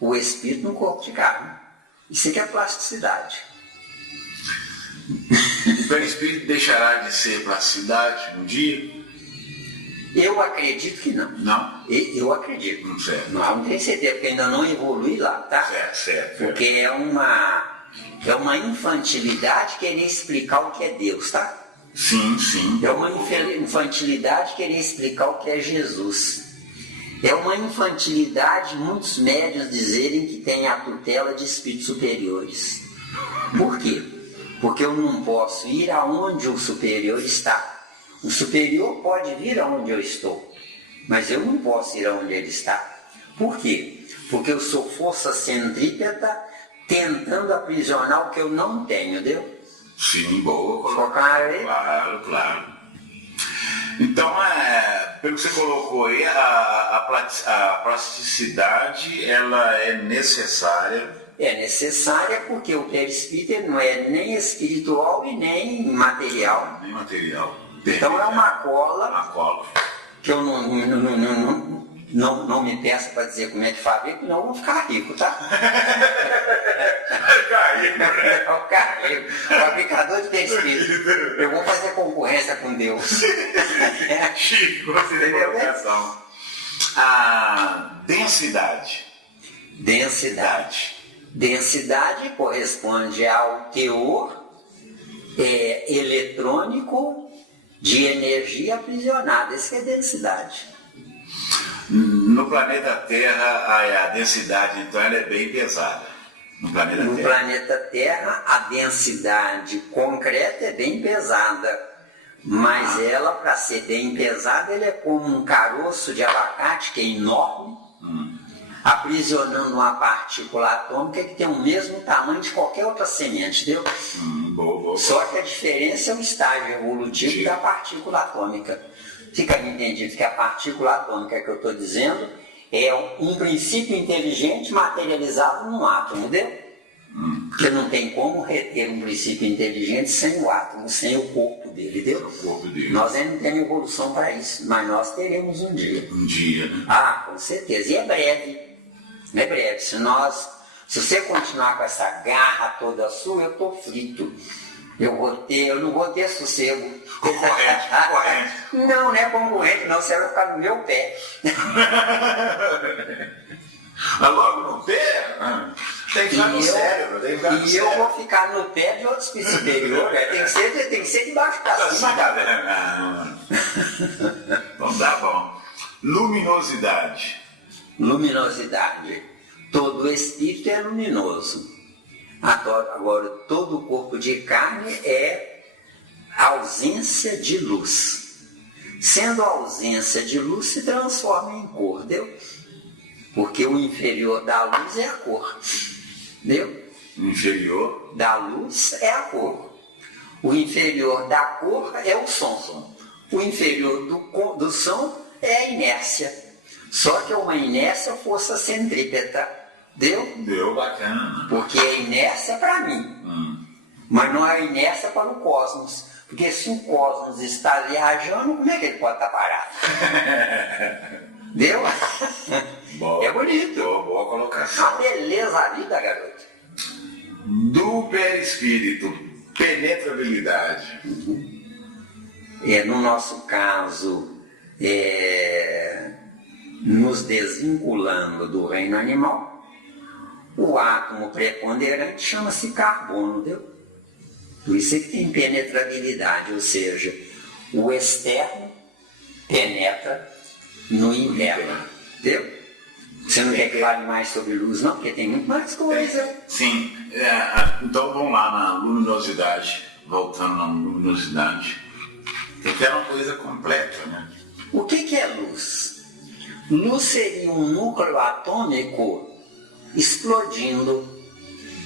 o espírito no corpo de carne. Isso aqui é plasticidade. O perispírito deixará de ser plasticidade um dia? Eu acredito que não. Não? Eu acredito. Certo. Não tenho certeza, porque ainda não evolui lá, tá? Certo. Porque é uma infantilidade querer explicar o que é Deus, tá? Sim. É uma infantilidade querer explicar o que é Jesus. É uma infantilidade muitos médiuns dizerem que tem a tutela de espíritos superiores. Por quê? Porque eu não posso ir aonde o superior está. O superior pode vir aonde eu estou, mas eu não posso ir aonde ele está. Por quê? Porque eu sou força centrípeta tentando aprisionar o que eu não tenho, deu? Sim, boa. Ficou claro aí? Claro. Então, pelo que você colocou aí, a plasticidade, ela é necessária. É necessária porque o perispírito não é nem espiritual e nem material. Nem material. Então é uma cola. Uma cola. Que eu não me peça para dizer como é que fabrica, senão eu vou ficar rico, tá? Vou ficar rico. Fabricador de perispírito. Eu vou fazer concorrência com Deus. Chico, você tem colocação. A densidade. Densidade corresponde ao teor eletrônico de energia aprisionada. Isso que é densidade. No planeta Terra, a densidade, então, ela é bem pesada. No planeta Terra, a densidade concreta é bem pesada. Mas ela, para ser bem pesada, ela é como um caroço de abacate, que é enorme, aprisionando uma partícula atômica que tem o mesmo tamanho de qualquer outra semente, entendeu? Boa. Só que a diferença é o estágio evolutivo da partícula atômica. Fica entendido que a partícula atômica que eu estou dizendo é um princípio inteligente materializado num átomo, entendeu? Porque não tem como reter um princípio inteligente sem o átomo, sem o corpo dele, entendeu? O corpo dele. Nós ainda não temos evolução para isso, mas nós teremos um dia. Um dia, né? Ah, com certeza. E é breve. É breve. Se você continuar com essa garra toda sua, eu estou frito. Eu não vou ter sossego. Concorrente. Não, não é concorrente, não. Você vai ficar no meu pé. Mas logo no pé, tem que ficar no cérebro. Tem que ficar no cérebro. Eu vou ficar no pé de outros superiores. Tem que ser de baixo para cima. Então tá bom. Luminosidade. Luminosidade. Todo espírito é luminoso. Agora, todo o corpo de carne é ausência de luz. Sendo ausência de luz, se transforma em cor, entendeu? Porque o inferior da luz é a cor, entendeu? O inferior da luz é a cor. O inferior da cor é o som. O inferior do som é a inércia. Só que é uma inércia força centrípeta. Deu? Deu, bacana. Porque é inércia para mim. Mas não é inércia para o cosmos. Porque se o cosmos está viajando, como é que ele pode estar parado? Deu? Boa, é bonito. Boa colocação. Uma beleza a vida, garoto. Do perispírito, penetrabilidade. No nosso caso, nos desvinculando do reino animal, o átomo preponderante chama-se carbono, entendeu? Por isso é que tem penetrabilidade, ou seja, o externo penetra no interno, entendeu? Você não quer que fale mais sobre luz, não? Porque tem muito mais coisa. Sim, então vamos lá na luminosidade, voltando na luminosidade. Porque é uma coisa completa, né? O que é luz? Luz seria um núcleo atômico explodindo.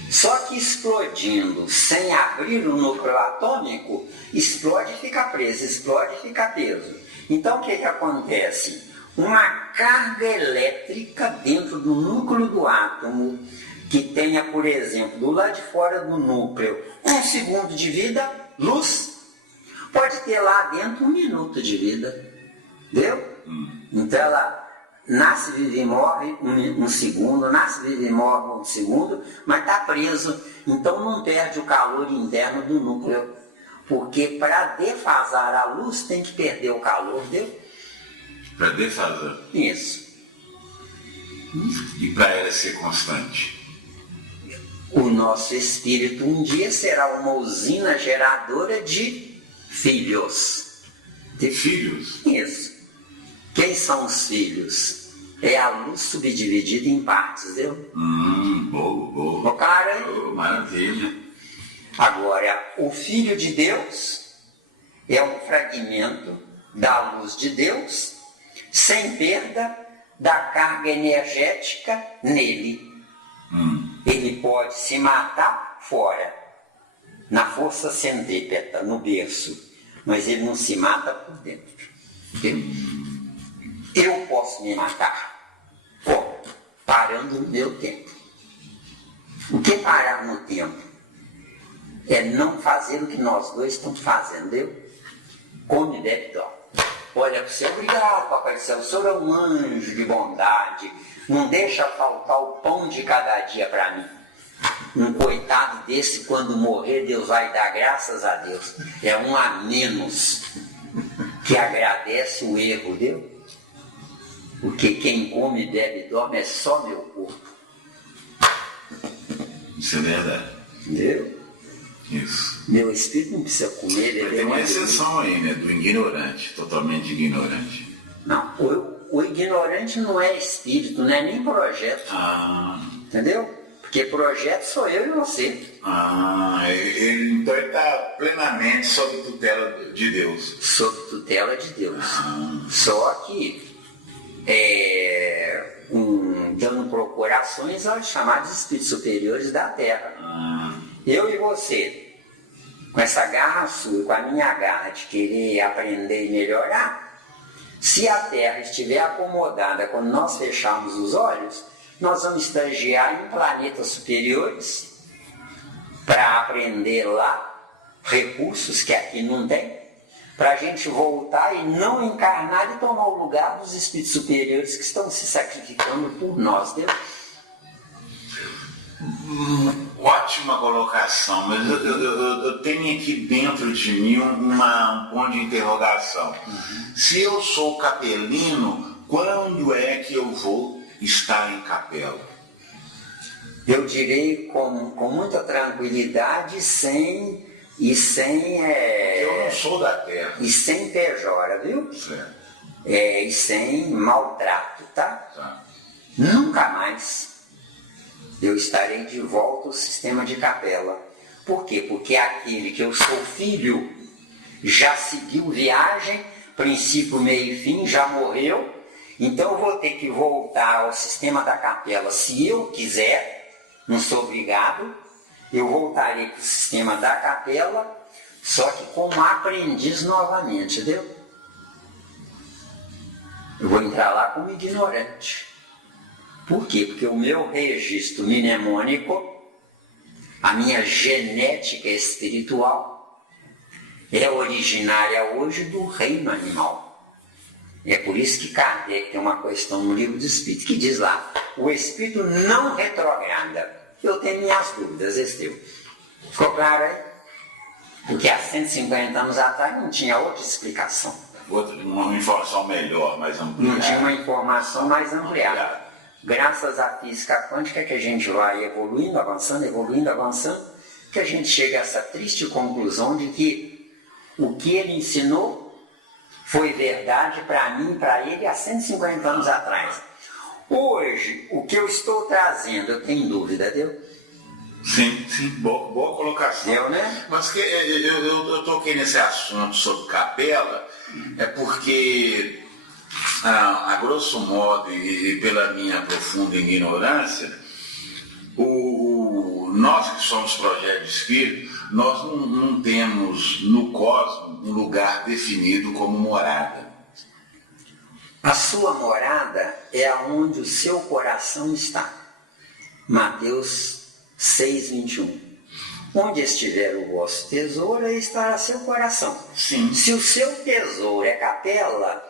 Só que explodindo sem abrir o núcleo atômico, explode e fica preso, explode e fica preso. Então o que acontece? Uma carga elétrica dentro do núcleo do átomo, que tenha, por exemplo, do lado de fora do núcleo, 1 segundo de vida, luz, pode ter lá dentro 1 minuto de vida. Entendeu? Então ela nasce, vive e morre um segundo, nasce, vive e morre 1 segundo, mas está preso, então não perde o calor interno do núcleo. Porque para defasar a luz tem que perder o calor, entendeu? Para desfazer. Isso. E para ela ser constante. O nosso espírito um dia será uma usina geradora de filhos. De filhos? Isso. Quem são os filhos? É a luz subdividida em partes, entendeu? Boa. O cara, maravilha. Agora, o Filho de Deus é um fragmento da luz de Deus, sem perda da carga energética nele. Ele pode se matar fora, na força centrípeta, no berço, mas ele não se mata por dentro. Entendeu? Eu posso me matar. Como? Parando no meu tempo. O que parar no tempo? É não fazer o que nós dois estamos fazendo, entendeu? Come, bebe, dorme. Olha para você, obrigado, Papai do Céu, o senhor é um anjo de bondade, não deixa faltar o pão de cada dia para mim. Um coitado desse, quando morrer, Deus vai dar graças a Deus. É um a menos que agradece o erro, entendeu? Porque quem come, bebe e dorme é só meu corpo. Isso é verdade. Entendeu? Isso. Meu espírito não precisa comer, beber. Tem uma exceção aí, né? Do ignorante, totalmente ignorante. Não, o ignorante não é espírito, não é nem projeto. Entendeu? Porque projeto sou eu e você. Então ele está plenamente sob tutela de Deus. Sob tutela de Deus. Só que dando procurações aos chamados espíritos superiores da Terra. Eu e você, com essa garra sua, com a minha garra de querer aprender e melhorar, se a Terra estiver acomodada quando nós fecharmos os olhos, nós vamos estagiar em planetas superiores para aprender lá recursos que aqui não tem, para a gente voltar e não encarnar e tomar o lugar dos espíritos superiores que estão se sacrificando por nós, Deus. Ótima colocação, mas eu tenho aqui dentro de mim um ponto de interrogação. Se eu sou capelino, quando é que eu vou estar em capela? Eu direi com muita tranquilidade Eu não sou da terra. E sem pejora, viu? Certo. E sem maltrato, tá? Nunca mais eu estarei de volta ao sistema de capela. Por quê? Porque aquele que eu sou filho já seguiu viagem, princípio, meio e fim, já morreu. Então eu vou ter que voltar ao sistema da capela se eu quiser, não sou obrigado. Eu voltarei para o sistema da capela, só que como aprendiz novamente, entendeu? Eu vou entrar lá como ignorante. Por quê? Porque o meu registro mnemônico, a minha genética espiritual, é originária hoje do reino animal. É por isso que Kardec tem uma questão no livro do Espírito que diz lá, o Espírito não retrograda. Eu tenho minhas dúvidas, Esteu. Ficou claro aí? Porque há 150 anos atrás não tinha outra explicação. Uma informação melhor, mais ampliada. Não tinha uma informação mais ampliada. Graças à física quântica que a gente vai evoluindo, avançando, que a gente chega a essa triste conclusão de que o que ele ensinou foi verdade para mim e para ele há 150 anos atrás. Hoje, o que eu estou trazendo, eu tenho dúvida, deu? Sim, boa colocação. Deu, né? Mas que eu toquei nesse assunto sobre capela, é porque, a grosso modo, e pela minha profunda ignorância, nós que somos projeto de espírito, nós não temos no cosmos um lugar definido como morada. A sua morada é aonde o seu coração está. Mateus 6:21. Onde estiver o vosso tesouro, aí estará seu coração. Sim. Se o seu tesouro é capela,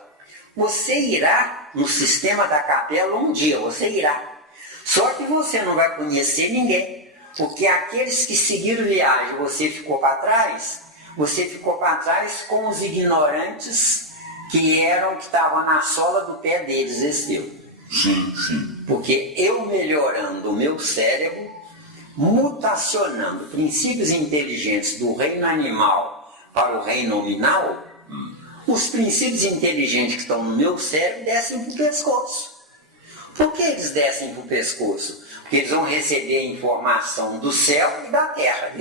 você irá no sistema da capela um dia, você irá. Só que você não vai conhecer ninguém, porque aqueles que seguiram viagem, você ficou para trás com os ignorantes que estavam na sola do pé deles, Sim. Porque eu melhorando o meu cérebro, mutacionando princípios inteligentes do reino animal para o reino nominal, os princípios inteligentes que estão no meu cérebro descem para o pescoço. Por que eles descem para o pescoço? Porque eles vão receber a informação do céu e da terra,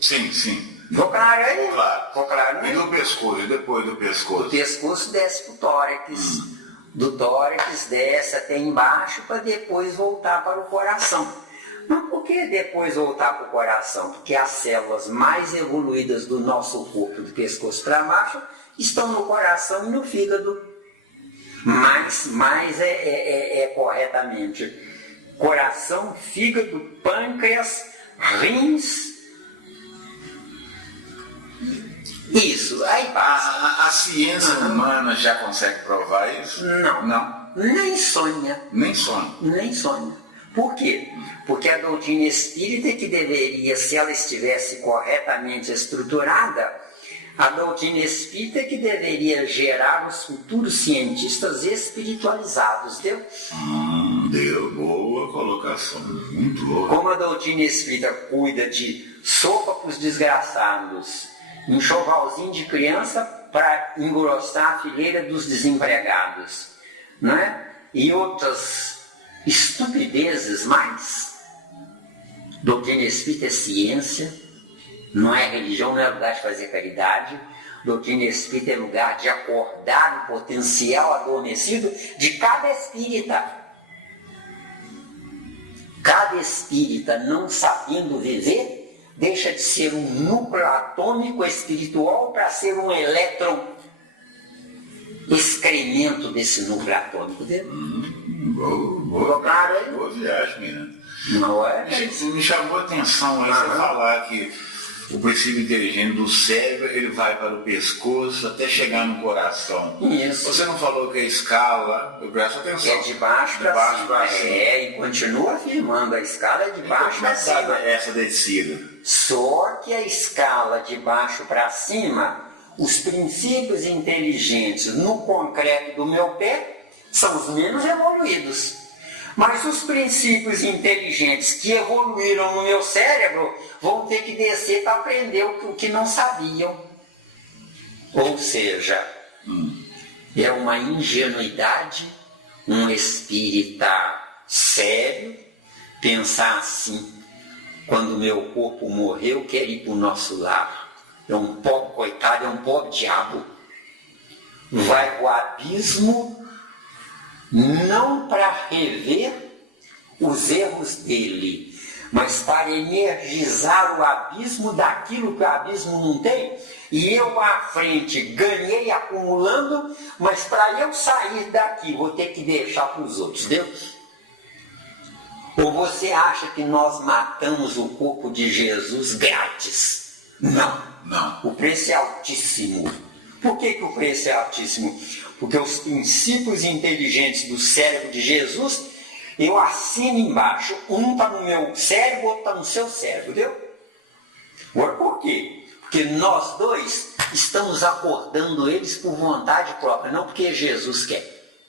Sim. Ficou claro aí? Claro. Ficou claro, né? E do pescoço, e depois do pescoço? O pescoço desce para o tórax. Do tórax desce até embaixo para depois voltar para o coração. Mas por que depois voltar para o coração? Porque as células mais evoluídas do nosso corpo, do pescoço para baixo, estão no coração e no fígado. Mais corretamente. Coração, fígado, pâncreas, rins. Isso, aí passa. A ciência humana já consegue provar isso? Não. Nem sonha. Nem sonha. Por quê? Porque a doutrina espírita que deveria, se ela estivesse corretamente estruturada, a doutrina espírita que deveria gerar os futuros cientistas espiritualizados, deu? Deu, boa colocação, muito boa. Como a doutrina espírita cuida de sopa para os desgraçados, enxovalzinho de criança para engrossar a fileira dos desempregados, né? E outras estupidezes mais. Doutrina espírita é ciência, não é religião, não é lugar de fazer caridade. Doutrina espírita é lugar de acordar o potencial adormecido de cada espírita. Cada espírita não sabendo viver deixa de ser um núcleo atômico espiritual para ser um elétron excremento desse núcleo atômico dele. Boa viagem, menina. Não é? Me chamou a atenção você falar que o princípio inteligente do cérebro ele vai para o pescoço até chegar no coração. Isso. Você não falou que a escala, eu presto atenção. É de baixo para cima. E continua afirmando, a escala é de baixo para cima. Essa descida. Só que a escala de baixo para cima, os princípios inteligentes no concreto do meu pé são os menos evoluídos. Mas os princípios inteligentes que evoluíram no meu cérebro vão ter que descer para aprender o que não sabiam. Ou seja, é uma ingenuidade, um espírita sério, pensar assim, quando meu corpo morreu, quero ir para o nosso lar. É um pobre coitado, é um pobre diabo. Vai para o abismo, não para rever os erros dele, mas para energizar o abismo daquilo que o abismo não tem, e eu à frente ganhei acumulando, mas para eu sair daqui vou ter que deixar para os outros, Deus? Ou você acha que nós matamos o corpo de Jesus grátis? Não. O preço é altíssimo. Por que o preço é altíssimo? Porque os princípios inteligentes do cérebro de Jesus, eu assino embaixo. Um está no meu cérebro, outro está no seu cérebro, entendeu? Agora, por quê? Porque nós dois estamos acordando eles por vontade própria, não porque Jesus quer.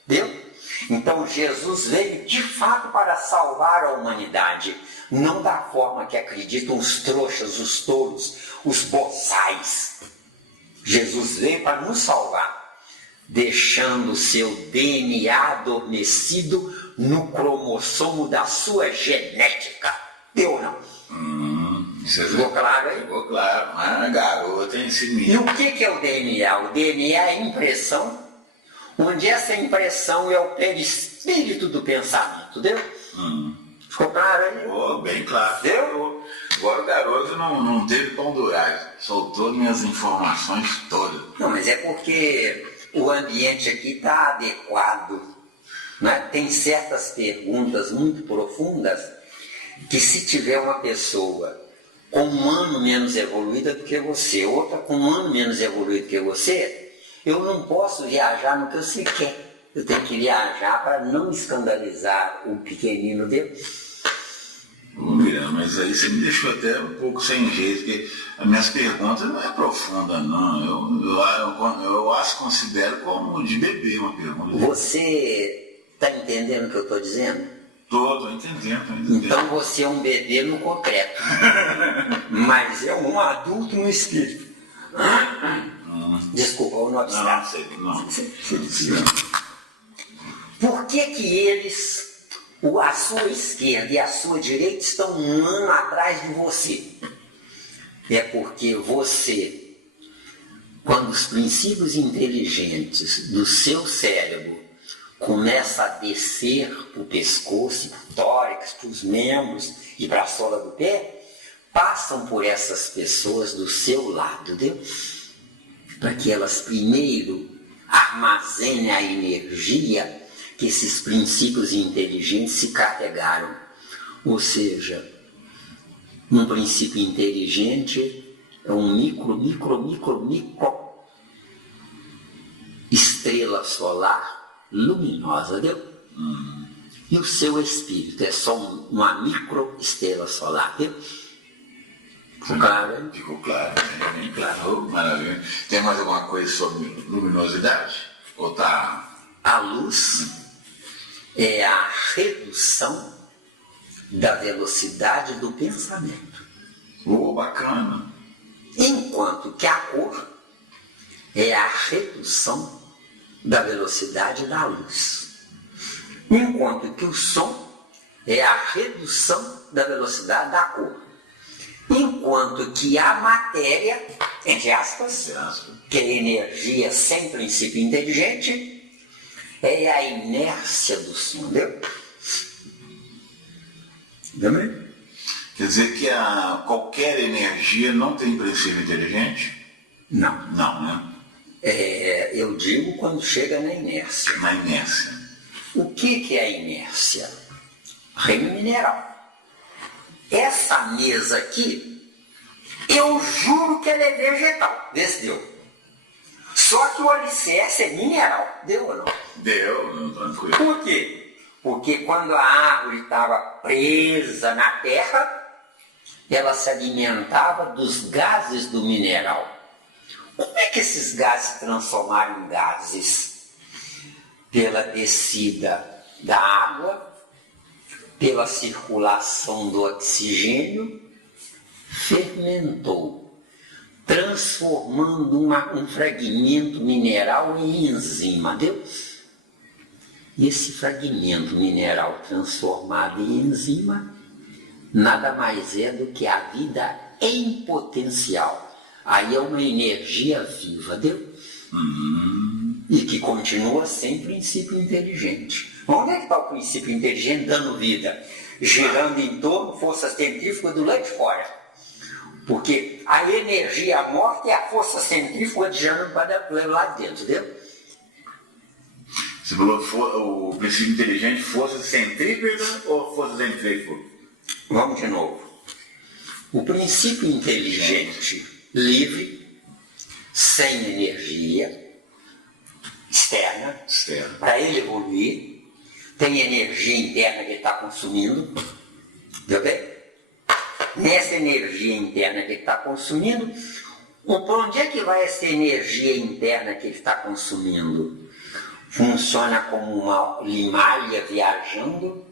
Entendeu? Então Jesus veio de fato para salvar a humanidade, não da forma que acreditam os trouxas, os tolos, os boçais. Jesus veio para nos salvar, deixando seu DNA adormecido no cromossomo da sua genética. Deu ou não? Ficou claro aí? Ficou claro. Ah, garota, hein, esse menino. E o que é o DNA? O DNA é a impressão, onde essa impressão é o perispírito do pensamento, deu? Ficou claro aí? Oh, bem claro. Deu? Agora o garoto não teve pão durado, soltou minhas informações todas. Não, mas é porque o ambiente aqui está adequado, né? Tem certas perguntas muito profundas que, se tiver uma pessoa com um ano menos evoluída do que você, outra com um ano menos evoluído que você, eu não posso viajar no que você quer. Eu tenho que viajar para não escandalizar o pequenino dele. Mas aí você me deixou até um pouco sem jeito, porque as minhas perguntas não é profunda, não. Eu as considero como de bebê uma pergunta. Você está entendendo o que eu estou dizendo? Estou entendendo. Então você é um bebê no concreto, mas é um adulto no espírito. Desculpa, o não abstrato. Não. Por que eles, a sua esquerda e a sua direita, estão um ano atrás de você? É porque você, quando os princípios inteligentes do seu cérebro começam a descer para o pescoço, para o tórax, para os membros e para a sola do pé, passam por essas pessoas do seu lado, entendeu? Para que elas primeiro armazenem a energia que esses princípios inteligentes se carregaram. Ou seja, um princípio inteligente é um micro estrela solar luminosa, entendeu? E o seu espírito é só uma micro estrela solar, entendeu? Ficou claro, hein? Ficou claro, bem claro. Maravilha. Tem mais alguma coisa sobre luminosidade? Ou tá... A luz é a redução da velocidade do pensamento. Bacana. Enquanto que a cor é a redução da velocidade da luz. Enquanto que o som é a redução da velocidade da cor. Enquanto que a matéria, entre aspas, que é energia sem princípio inteligente, é a inércia do som, entendeu? Entendeu? Quer dizer que qualquer energia não tem princípio inteligente? Não. Não, né? Eu digo quando chega na inércia. Na inércia. O que é a inércia? Reino mineral. Essa mesa aqui, eu juro que ela é vegetal. Vê se deu. Só que o alicerce é mineral. Deu ou não? Deu, tranquilo. Por quê? Porque quando a árvore estava presa na terra, ela se alimentava dos gases do mineral. Como é que esses gases se transformaram em gases? Pela descida da água, pela circulação do oxigênio, fermentou, transformando um fragmento mineral em enzima. Deu? E esse fragmento mineral transformado em enzima nada mais é do que a vida em potencial. Aí é uma energia viva, deu? E que continua sem princípio inteligente. Onde é que está o princípio inteligente dando vida? Girando em torno, força centrífuga do lado de fora. Porque a energia morta é a força centrífuga girando para lá de dentro, deu? Você falou o princípio inteligente, força centrípeta ou força centrífuga? Vamos de novo. O princípio inteligente, livre, sem energia externa, para ele evoluir, tem energia interna que ele está consumindo, entendeu bem? Nessa energia interna que ele está consumindo, para onde é que vai essa energia interna que ele está consumindo? Funciona como uma limalha viajando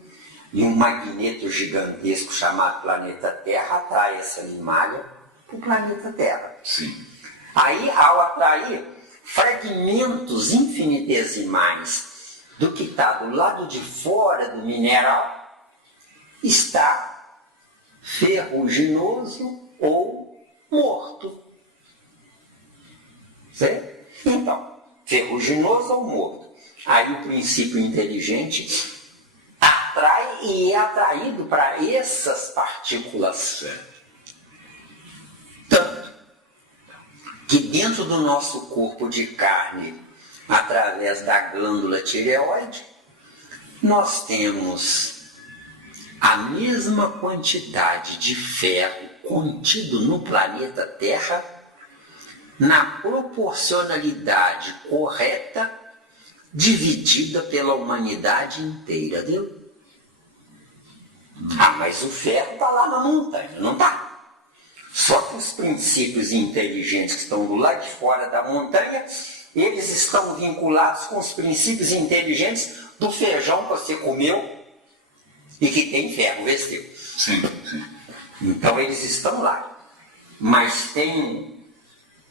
e um magneto gigantesco chamado planeta Terra atrai essa limalha para o planeta Terra. Sim. Aí, ao atrair fragmentos infinitesimais do que está do lado de fora do mineral, está ferruginoso ou morto. Certo? Então, ferruginoso ou morto. Aí o princípio inteligente atrai e é atraído para essas partículas. Tanto que dentro do nosso corpo de carne, através da glândula tireoide, nós temos a mesma quantidade de ferro contido no planeta Terra na proporcionalidade correta dividida pela humanidade inteira, deu? Mas o ferro está lá na montanha, não está? Só que os princípios inteligentes que estão do lado de fora da montanha, eles estão vinculados com os princípios inteligentes do feijão que você comeu e que tem ferro, vê se deu. Sim, sim. Então eles estão lá, mas tem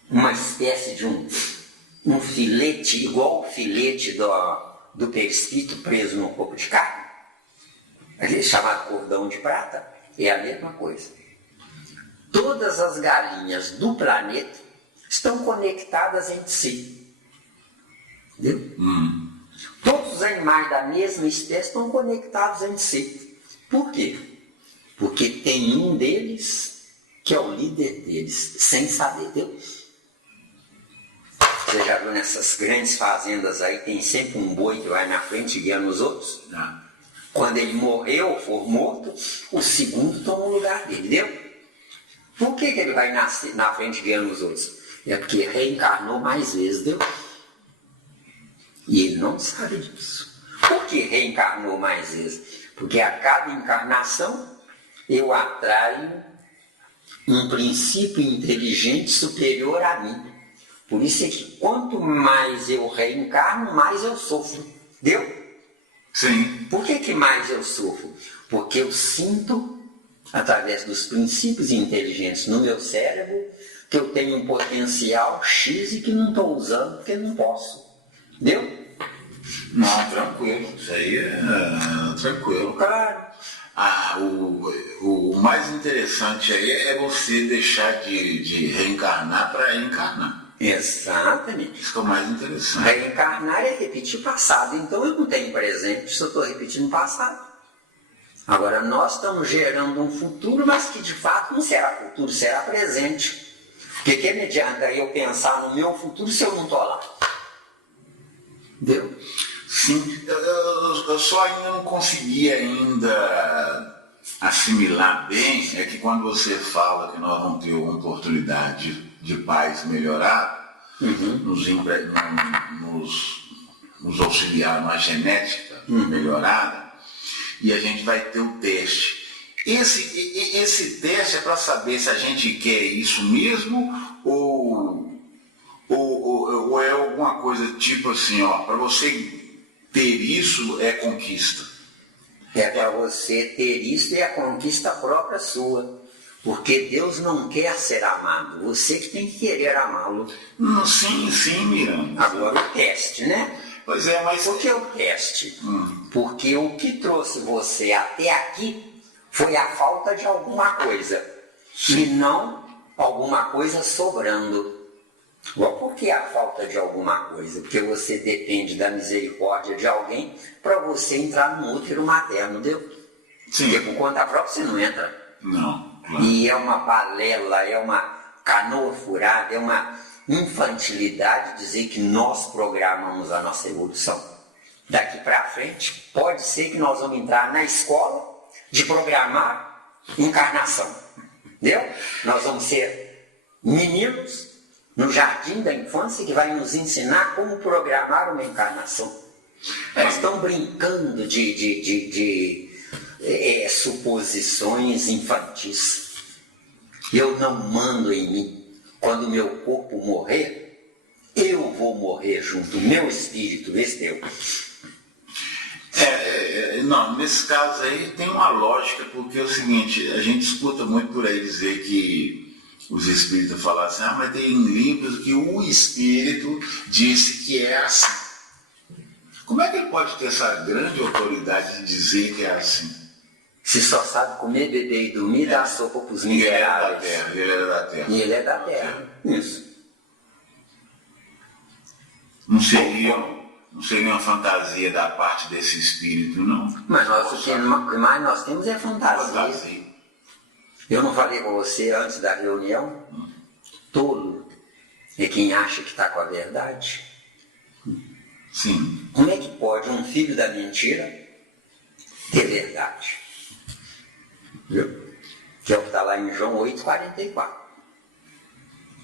uma espécie de um filete, igual o filete do perispírito preso no corpo de carne, ali chamado cordão de prata, é a mesma coisa. Todas as galinhas do planeta estão conectadas entre si. Entendeu? Todos os animais da mesma espécie estão conectados entre si. Por quê? Porque tem um deles que é o líder deles, sem saber, entendeu? Você já viu nessas grandes fazendas aí, tem sempre um boi que vai na frente guiando os outros? Não. Quando ele morreu ou for morto, o segundo toma o lugar dele, entendeu? Por que ele vai na frente guiando os outros? É porque reencarnou mais vezes, entendeu? E ele não sabe disso. Por que reencarnou mais vezes? Porque a cada encarnação eu atraio um princípio inteligente superior a mim. Por isso é que quanto mais eu reencarno, mais eu sofro. Deu? Sim. Por que mais eu sofro? Porque eu sinto, através dos princípios inteligentes no meu cérebro, que eu tenho um potencial X e que não estou usando porque não posso. Deu? Não, tranquilo. Isso aí é tranquilo. Claro. O mais interessante aí é você deixar de reencarnar para encarnar. Exatamente. Isso que é o mais interessante. Reencarnar é repetir passado. Então eu não tenho presente se eu estou repetindo passado. Agora nós estamos gerando um futuro, mas que de fato não será futuro, será presente. Porque Porque que mediante eu pensar no meu futuro se eu não estou lá? Entendeu? Sim, eu só ainda não consegui ainda assimilar bem, é que quando você fala que nós vamos ter uma oportunidade de paz melhorar, nos auxiliar numa genética melhorada, e a gente vai ter o teste. Esse teste é para saber se a gente quer isso mesmo ou é alguma coisa tipo assim, ó, para você ter isso é conquista. É para você ter isso e a conquista própria sua. Porque Deus não quer ser amado, você que tem que querer amá-lo. Sim, Miranda. Agora o teste, né? Pois é, mas... Por que o teste? Porque o que trouxe você até aqui foi a falta de alguma coisa. Sim. E não alguma coisa sobrando. Por que a falta de alguma coisa? Porque você depende da misericórdia de alguém para você entrar no útero materno, deu? Sim. Porque por conta própria você não entra. Não. Claro. E é uma balela, é uma canoa furada, é uma infantilidade dizer que nós programamos a nossa evolução. Daqui para frente, pode ser que nós vamos entrar na escola de programar encarnação. Entendeu? Nós vamos ser meninos no jardim da infância que vai nos ensinar como programar uma encarnação. Nós estamos brincando de suposições infantis. Eu não mando em mim. Quando meu corpo morrer, eu vou morrer junto, meu espírito, esse teu. Não, nesse caso aí tem uma lógica, porque é o seguinte, a gente escuta muito por aí dizer que os espíritos falam assim, mas tem livros que o espírito disse que é assim. Como é que ele pode ter essa grande autoridade de dizer que é assim? Se só sabe comer, beber e dormir, dá sopa para os miseráveis. Ele era da terra. E ele é da terra. Isso. Não seria uma fantasia da parte desse espírito, não? Mas o que mais nós temos é fantasia. Eu não falei com você antes da reunião? Tolo é quem acha que está com a verdade. Sim. Como é que pode um filho da mentira ter verdade? Viu? Que é o que está lá em João 8,44.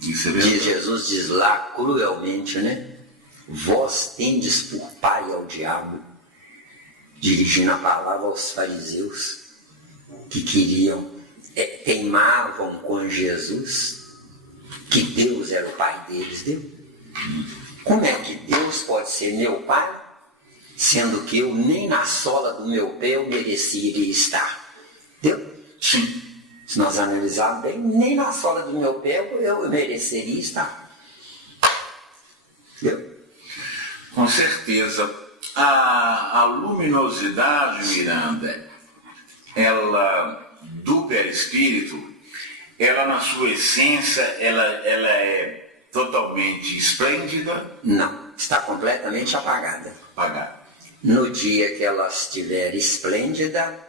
Isso é verdade. Jesus diz lá cruelmente, né? Vós tendes por pai ao diabo, dirigindo a palavra aos fariseus que teimavam com Jesus que Deus era o pai deles, viu? Como é que Deus pode ser meu pai, sendo que eu nem na sola do meu pé eu mereceria estar? Entendeu? Sim. Se nós analisarmos bem, nem na sola do meu pé eu mereceria estar. Entendeu? Com certeza. A luminosidade, Miranda, ela, do perispírito, ela na sua essência, ela é totalmente esplêndida? Não, está completamente apagada. Apagada. No dia que ela estiver esplêndida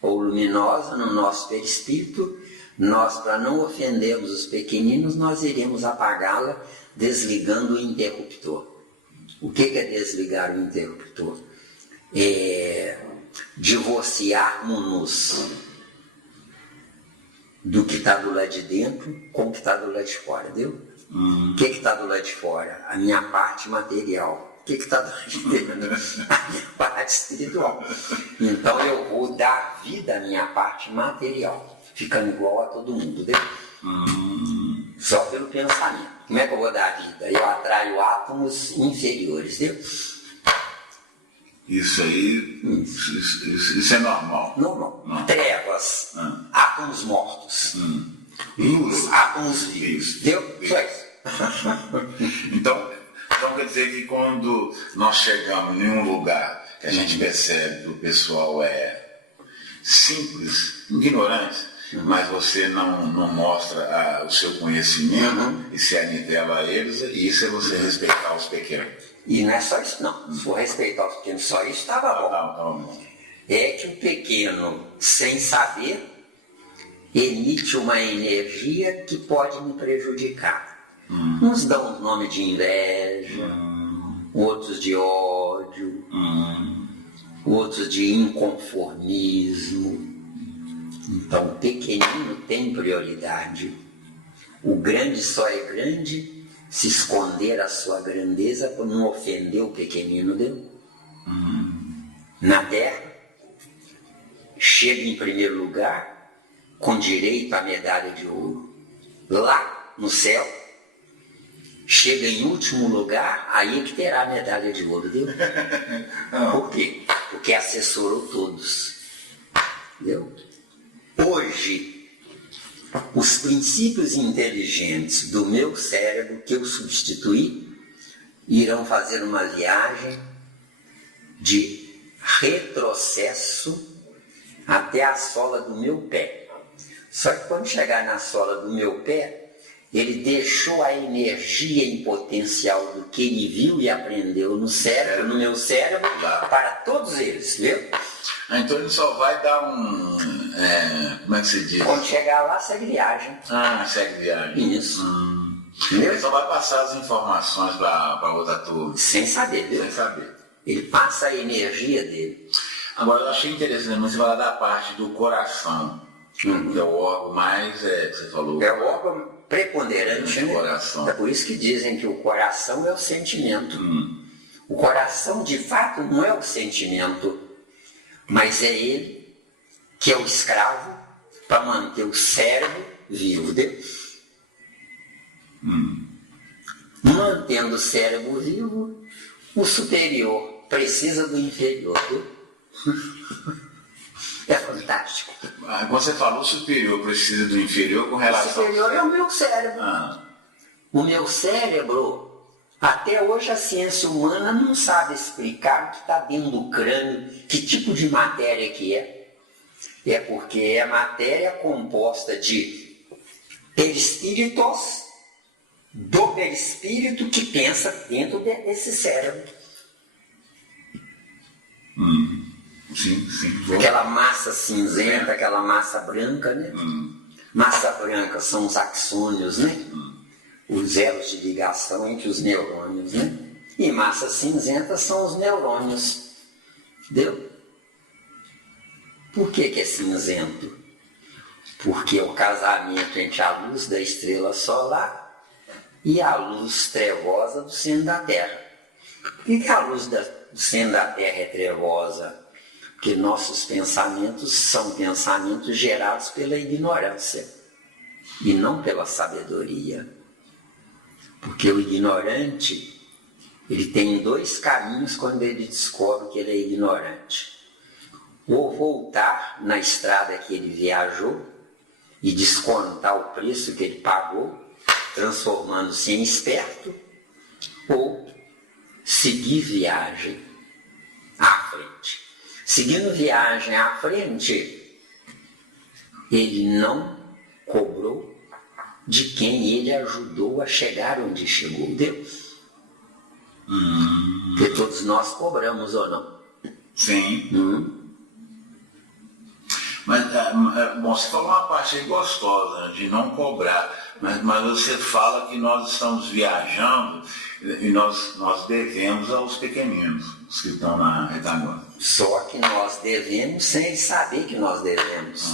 ou luminosa no nosso perispírito, nós, para não ofendermos os pequeninos, nós iremos apagá-la desligando o interruptor. O que é desligar o interruptor? É divorciarmos-nos do que está do lado de dentro com o que está do lado de fora, viu? O que está do lado de fora? A minha parte material. O que está do lado de dentro? A minha parte espiritual. Então eu vou dar vida à minha parte material, ficando igual a todo mundo, viu? Só pelo pensamento. Como é que eu vou dar vida? Eu atraio átomos inferiores, viu? Isso aí, isso é normal. Normal. Não. Trevas, átomos mortos. Luz, átomos vivos. Viu? Só isso. Então quer dizer que quando nós chegamos em um lugar que a gente percebe que o pessoal é simples, ignorante, mas você não mostra o seu conhecimento e se anivela a eles, e isso é você respeitar os pequenos. E não é só isso não, se for respeitar os pequenos, só isso estava bom. Tá bom. É que o pequeno, sem saber, emite uma energia que pode me prejudicar. Uns dão o nome de inveja, outros de ódio, outros de inconformismo. Então, o pequenino tem prioridade. O grande só é grande se esconder a sua grandeza por não ofender o pequenino dele. Na terra, chega em primeiro lugar com direito à medalha de ouro. Lá, no céu, chega em último lugar, aí é que terá a medalha de ouro, entendeu? Por quê? Porque assessorou todos. Entendeu? Hoje, os princípios inteligentes do meu cérebro que eu substituí irão fazer uma viagem de retrocesso até a sola do meu pé. Só que quando chegar na sola do meu pé, ele deixou a energia em potencial do que ele viu e aprendeu no cérebro, no meu cérebro, para todos eles, viu? Então ele só vai dar como é que se diz? Quando chegar lá, segue viagem. Segue viagem. Isso. Ele só vai passar as informações para outra turma. Sem saber, viu? Sem saber. Ele passa a energia dele. Agora, eu achei interessante, mas você vai da parte do coração, que é o órgão mais, que você falou. É o órgão preponderante, né? Coração. É por isso que dizem que o coração é o sentimento. O coração, de fato, não é o sentimento, mas é ele que é o escravo para manter o cérebro vivo. Mantendo o cérebro vivo, o superior precisa do inferior. É fantástico. Quando você falou superior precisa do inferior com relação... O superior é o meu cérebro. O meu cérebro, até hoje a ciência humana não sabe explicar o que está dentro do crânio, que tipo de matéria que é. É porque é matéria composta de perispíritos, do perispírito que pensa dentro desse cérebro. Sim. Aquela massa cinzenta, aquela massa branca, né? Massa branca são os axônios, né? Os elos de ligação entre os neurônios, né? E massa cinzenta são os neurônios. Entendeu? Por que é cinzento? Porque é o casamento entre a luz da estrela solar e a luz trevosa do centro da Terra. Por que a luz do centro da Terra é trevosa? Porque nossos pensamentos são pensamentos gerados pela ignorância e não pela sabedoria. Porque o ignorante, ele tem dois caminhos quando ele descobre que ele é ignorante. Ou voltar na estrada que ele viajou e descontar o preço que ele pagou, transformando-se em esperto, ou seguir viagem à frente. Seguindo viagem à frente, ele não cobrou de quem ele ajudou a chegar onde chegou, Deus. Porque todos nós cobramos ou não? Sim. Mas, bom, você falou uma parte aí gostosa, né, de não cobrar, mas você fala que nós estamos viajando e nós devemos aos pequeninos, os que estão na retaguarda. Só que nós devemos sem eles saber que nós devemos.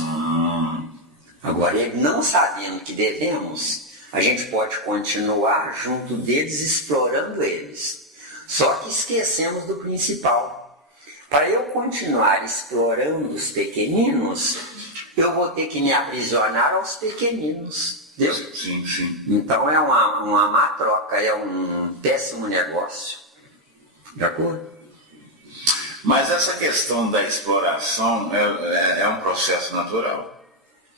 Agora, ele não sabendo que devemos, a gente pode continuar junto deles, explorando eles. Só que esquecemos do principal. Para eu continuar explorando os pequeninos, eu vou ter que me aprisionar aos pequeninos. Entendeu? Sim. Então é uma má troca, é um péssimo negócio. De acordo? Mas essa questão da exploração é um processo natural.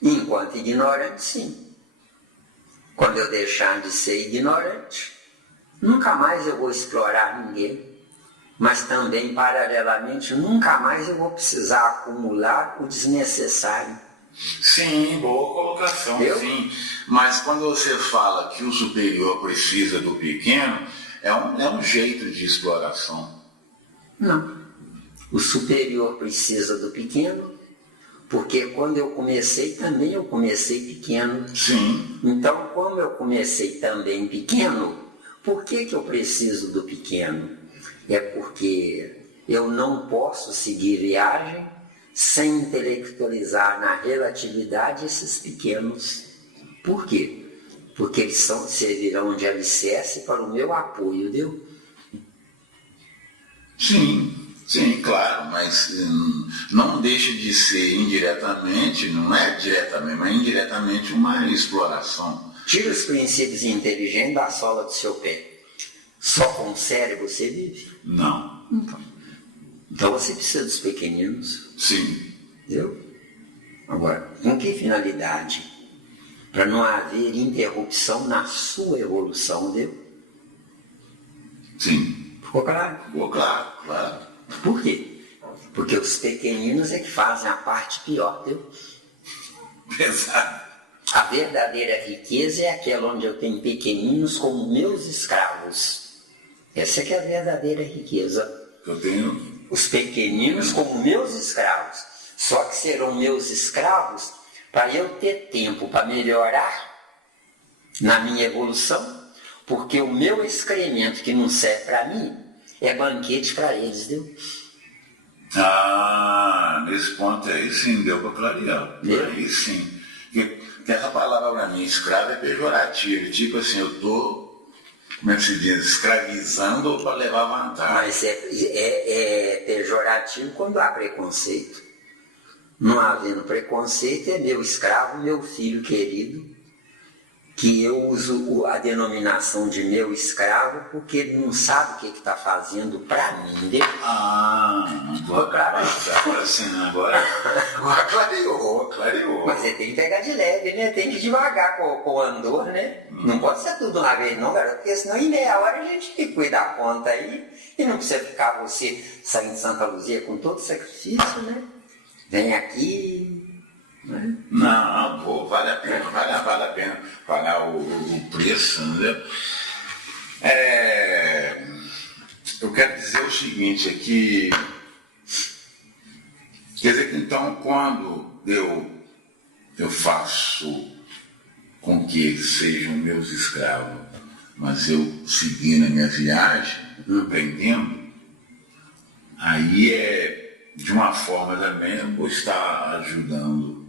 Enquanto ignorante, sim. Quando eu deixar de ser ignorante, nunca mais eu vou explorar ninguém. Mas também, paralelamente, nunca mais eu vou precisar acumular o desnecessário. Sim, boa colocação, sim. Mas quando você fala que o superior precisa do pequeno, é um jeito de exploração. Não. O superior precisa do pequeno Porque quando eu comecei, também eu comecei pequeno. Sim. Então, como eu comecei também pequeno, por que eu preciso do pequeno? É porque eu não posso seguir viagem sem intelectualizar na relatividade esses pequenos. Por quê? Porque eles servirão de alicerce para o meu apoio, viu? Sim, claro, mas não deixa de ser indiretamente, não é diretamente, mas indiretamente uma exploração. Tira os princípios inteligentes da sola do seu pé. Só com o cérebro você vive? Não. Então você precisa dos pequeninos. Sim. Entendeu? Agora, com que finalidade? Para não haver interrupção na sua evolução, entendeu? Sim. Ficou claro? Ficou claro. Por quê? Porque os pequeninos é que fazem a parte pior, entendeu? Pesado. A verdadeira riqueza é aquela onde eu tenho pequeninos como meus escravos. Essa é que é a verdadeira riqueza. Eu tenho. Os pequeninos como meus escravos. Só que serão meus escravos para eu ter tempo para melhorar na minha evolução, porque o meu excremento que não serve para mim é banquete para eles, viu? Nesse ponto aí sim, deu para clarear. Aí sim. Porque essa palavra para mim, escravo, é pejorativa. Tipo assim, eu estou, como é que se diz, escravizando para levar vantagem. Mas é pejorativo quando há preconceito. Não havendo preconceito, é meu escravo, meu filho querido, que eu uso a denominação de meu escravo porque ele não sabe o que está fazendo para mim, né? Agora clareou. Mas você tem que pegar de leve, né? Tem que ir devagar com o andor, né? Não pode ser tudo uma vez não, garoto, porque senão em meia hora a gente cuida da conta aí e não precisa ficar você saindo de Santa Luzia com todo sacrifício, né? Vem aqui, né? Não, pô, vale a pena pagar o preço, entendeu? Eu quero dizer o seguinte aqui, quer dizer que então quando eu faço com que eles sejam meus escravos, mas eu seguir na minha viagem, aprendendo, aí de uma forma também eu vou estar ajudando.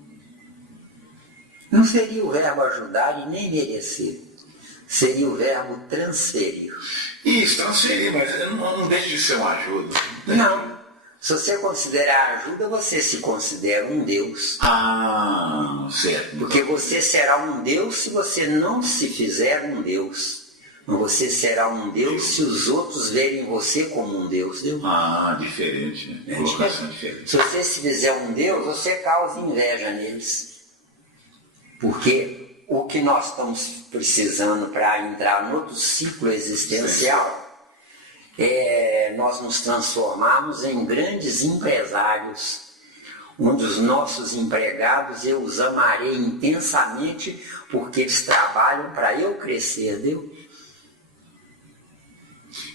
Não seria o verbo ajudar e nem merecer. Seria o verbo transferir. Isso, transferir, mas não deixa de ser uma ajuda. Não. Se você considerar ajuda, você se considera um Deus. Certo. Porque você será um Deus se você não se fizer um Deus. Mas você será um Deus se os outros verem você como um Deus, viu? Diferente, né? Colocação diferente. Se você se fizer um Deus, você causa inveja neles. Porque o que nós estamos precisando para entrar no outro ciclo existencial é nós nos transformarmos em grandes empresários, onde os nossos empregados eu os amarei intensamente porque eles trabalham para eu crescer, viu?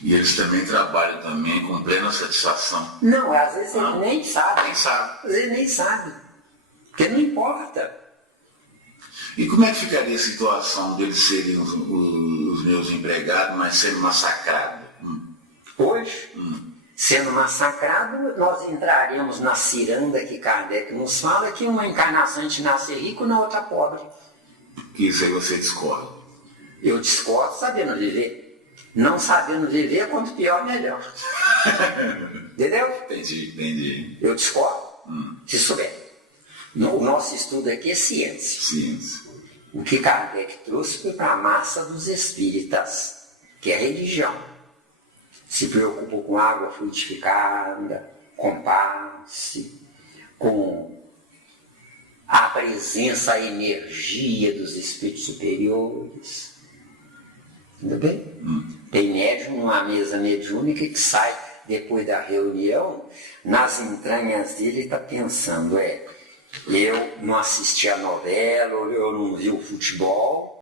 E eles também trabalham também com plena satisfação. Não, às vezes ele nem sabe. Nem sabe. Às vezes ele nem sabe. Porque não importa. E como é que ficaria a situação deles serem os meus empregados, mas serem massacrados? Hoje, sendo massacrado, nós entraremos na ciranda que Kardec nos fala, que uma encarnação a gente nasce rico, na outra pobre. Que isso aí você discorda. Eu discordo sabendo viver. Não sabendo viver, quanto pior, melhor. Entendeu? Entendi. Eu discordo, se souber. O nosso estudo aqui é ciência. Ciência. O que Kardec trouxe foi para a massa dos espíritas, que é religião. Se preocupou com água frutificada, com passe, com a presença, a energia dos espíritos superiores. Entendeu bem? Tem médium numa mesa mediúnica que sai depois da reunião, nas entranhas dele está pensando, eu não assisti a novela, ou eu não vi o futebol,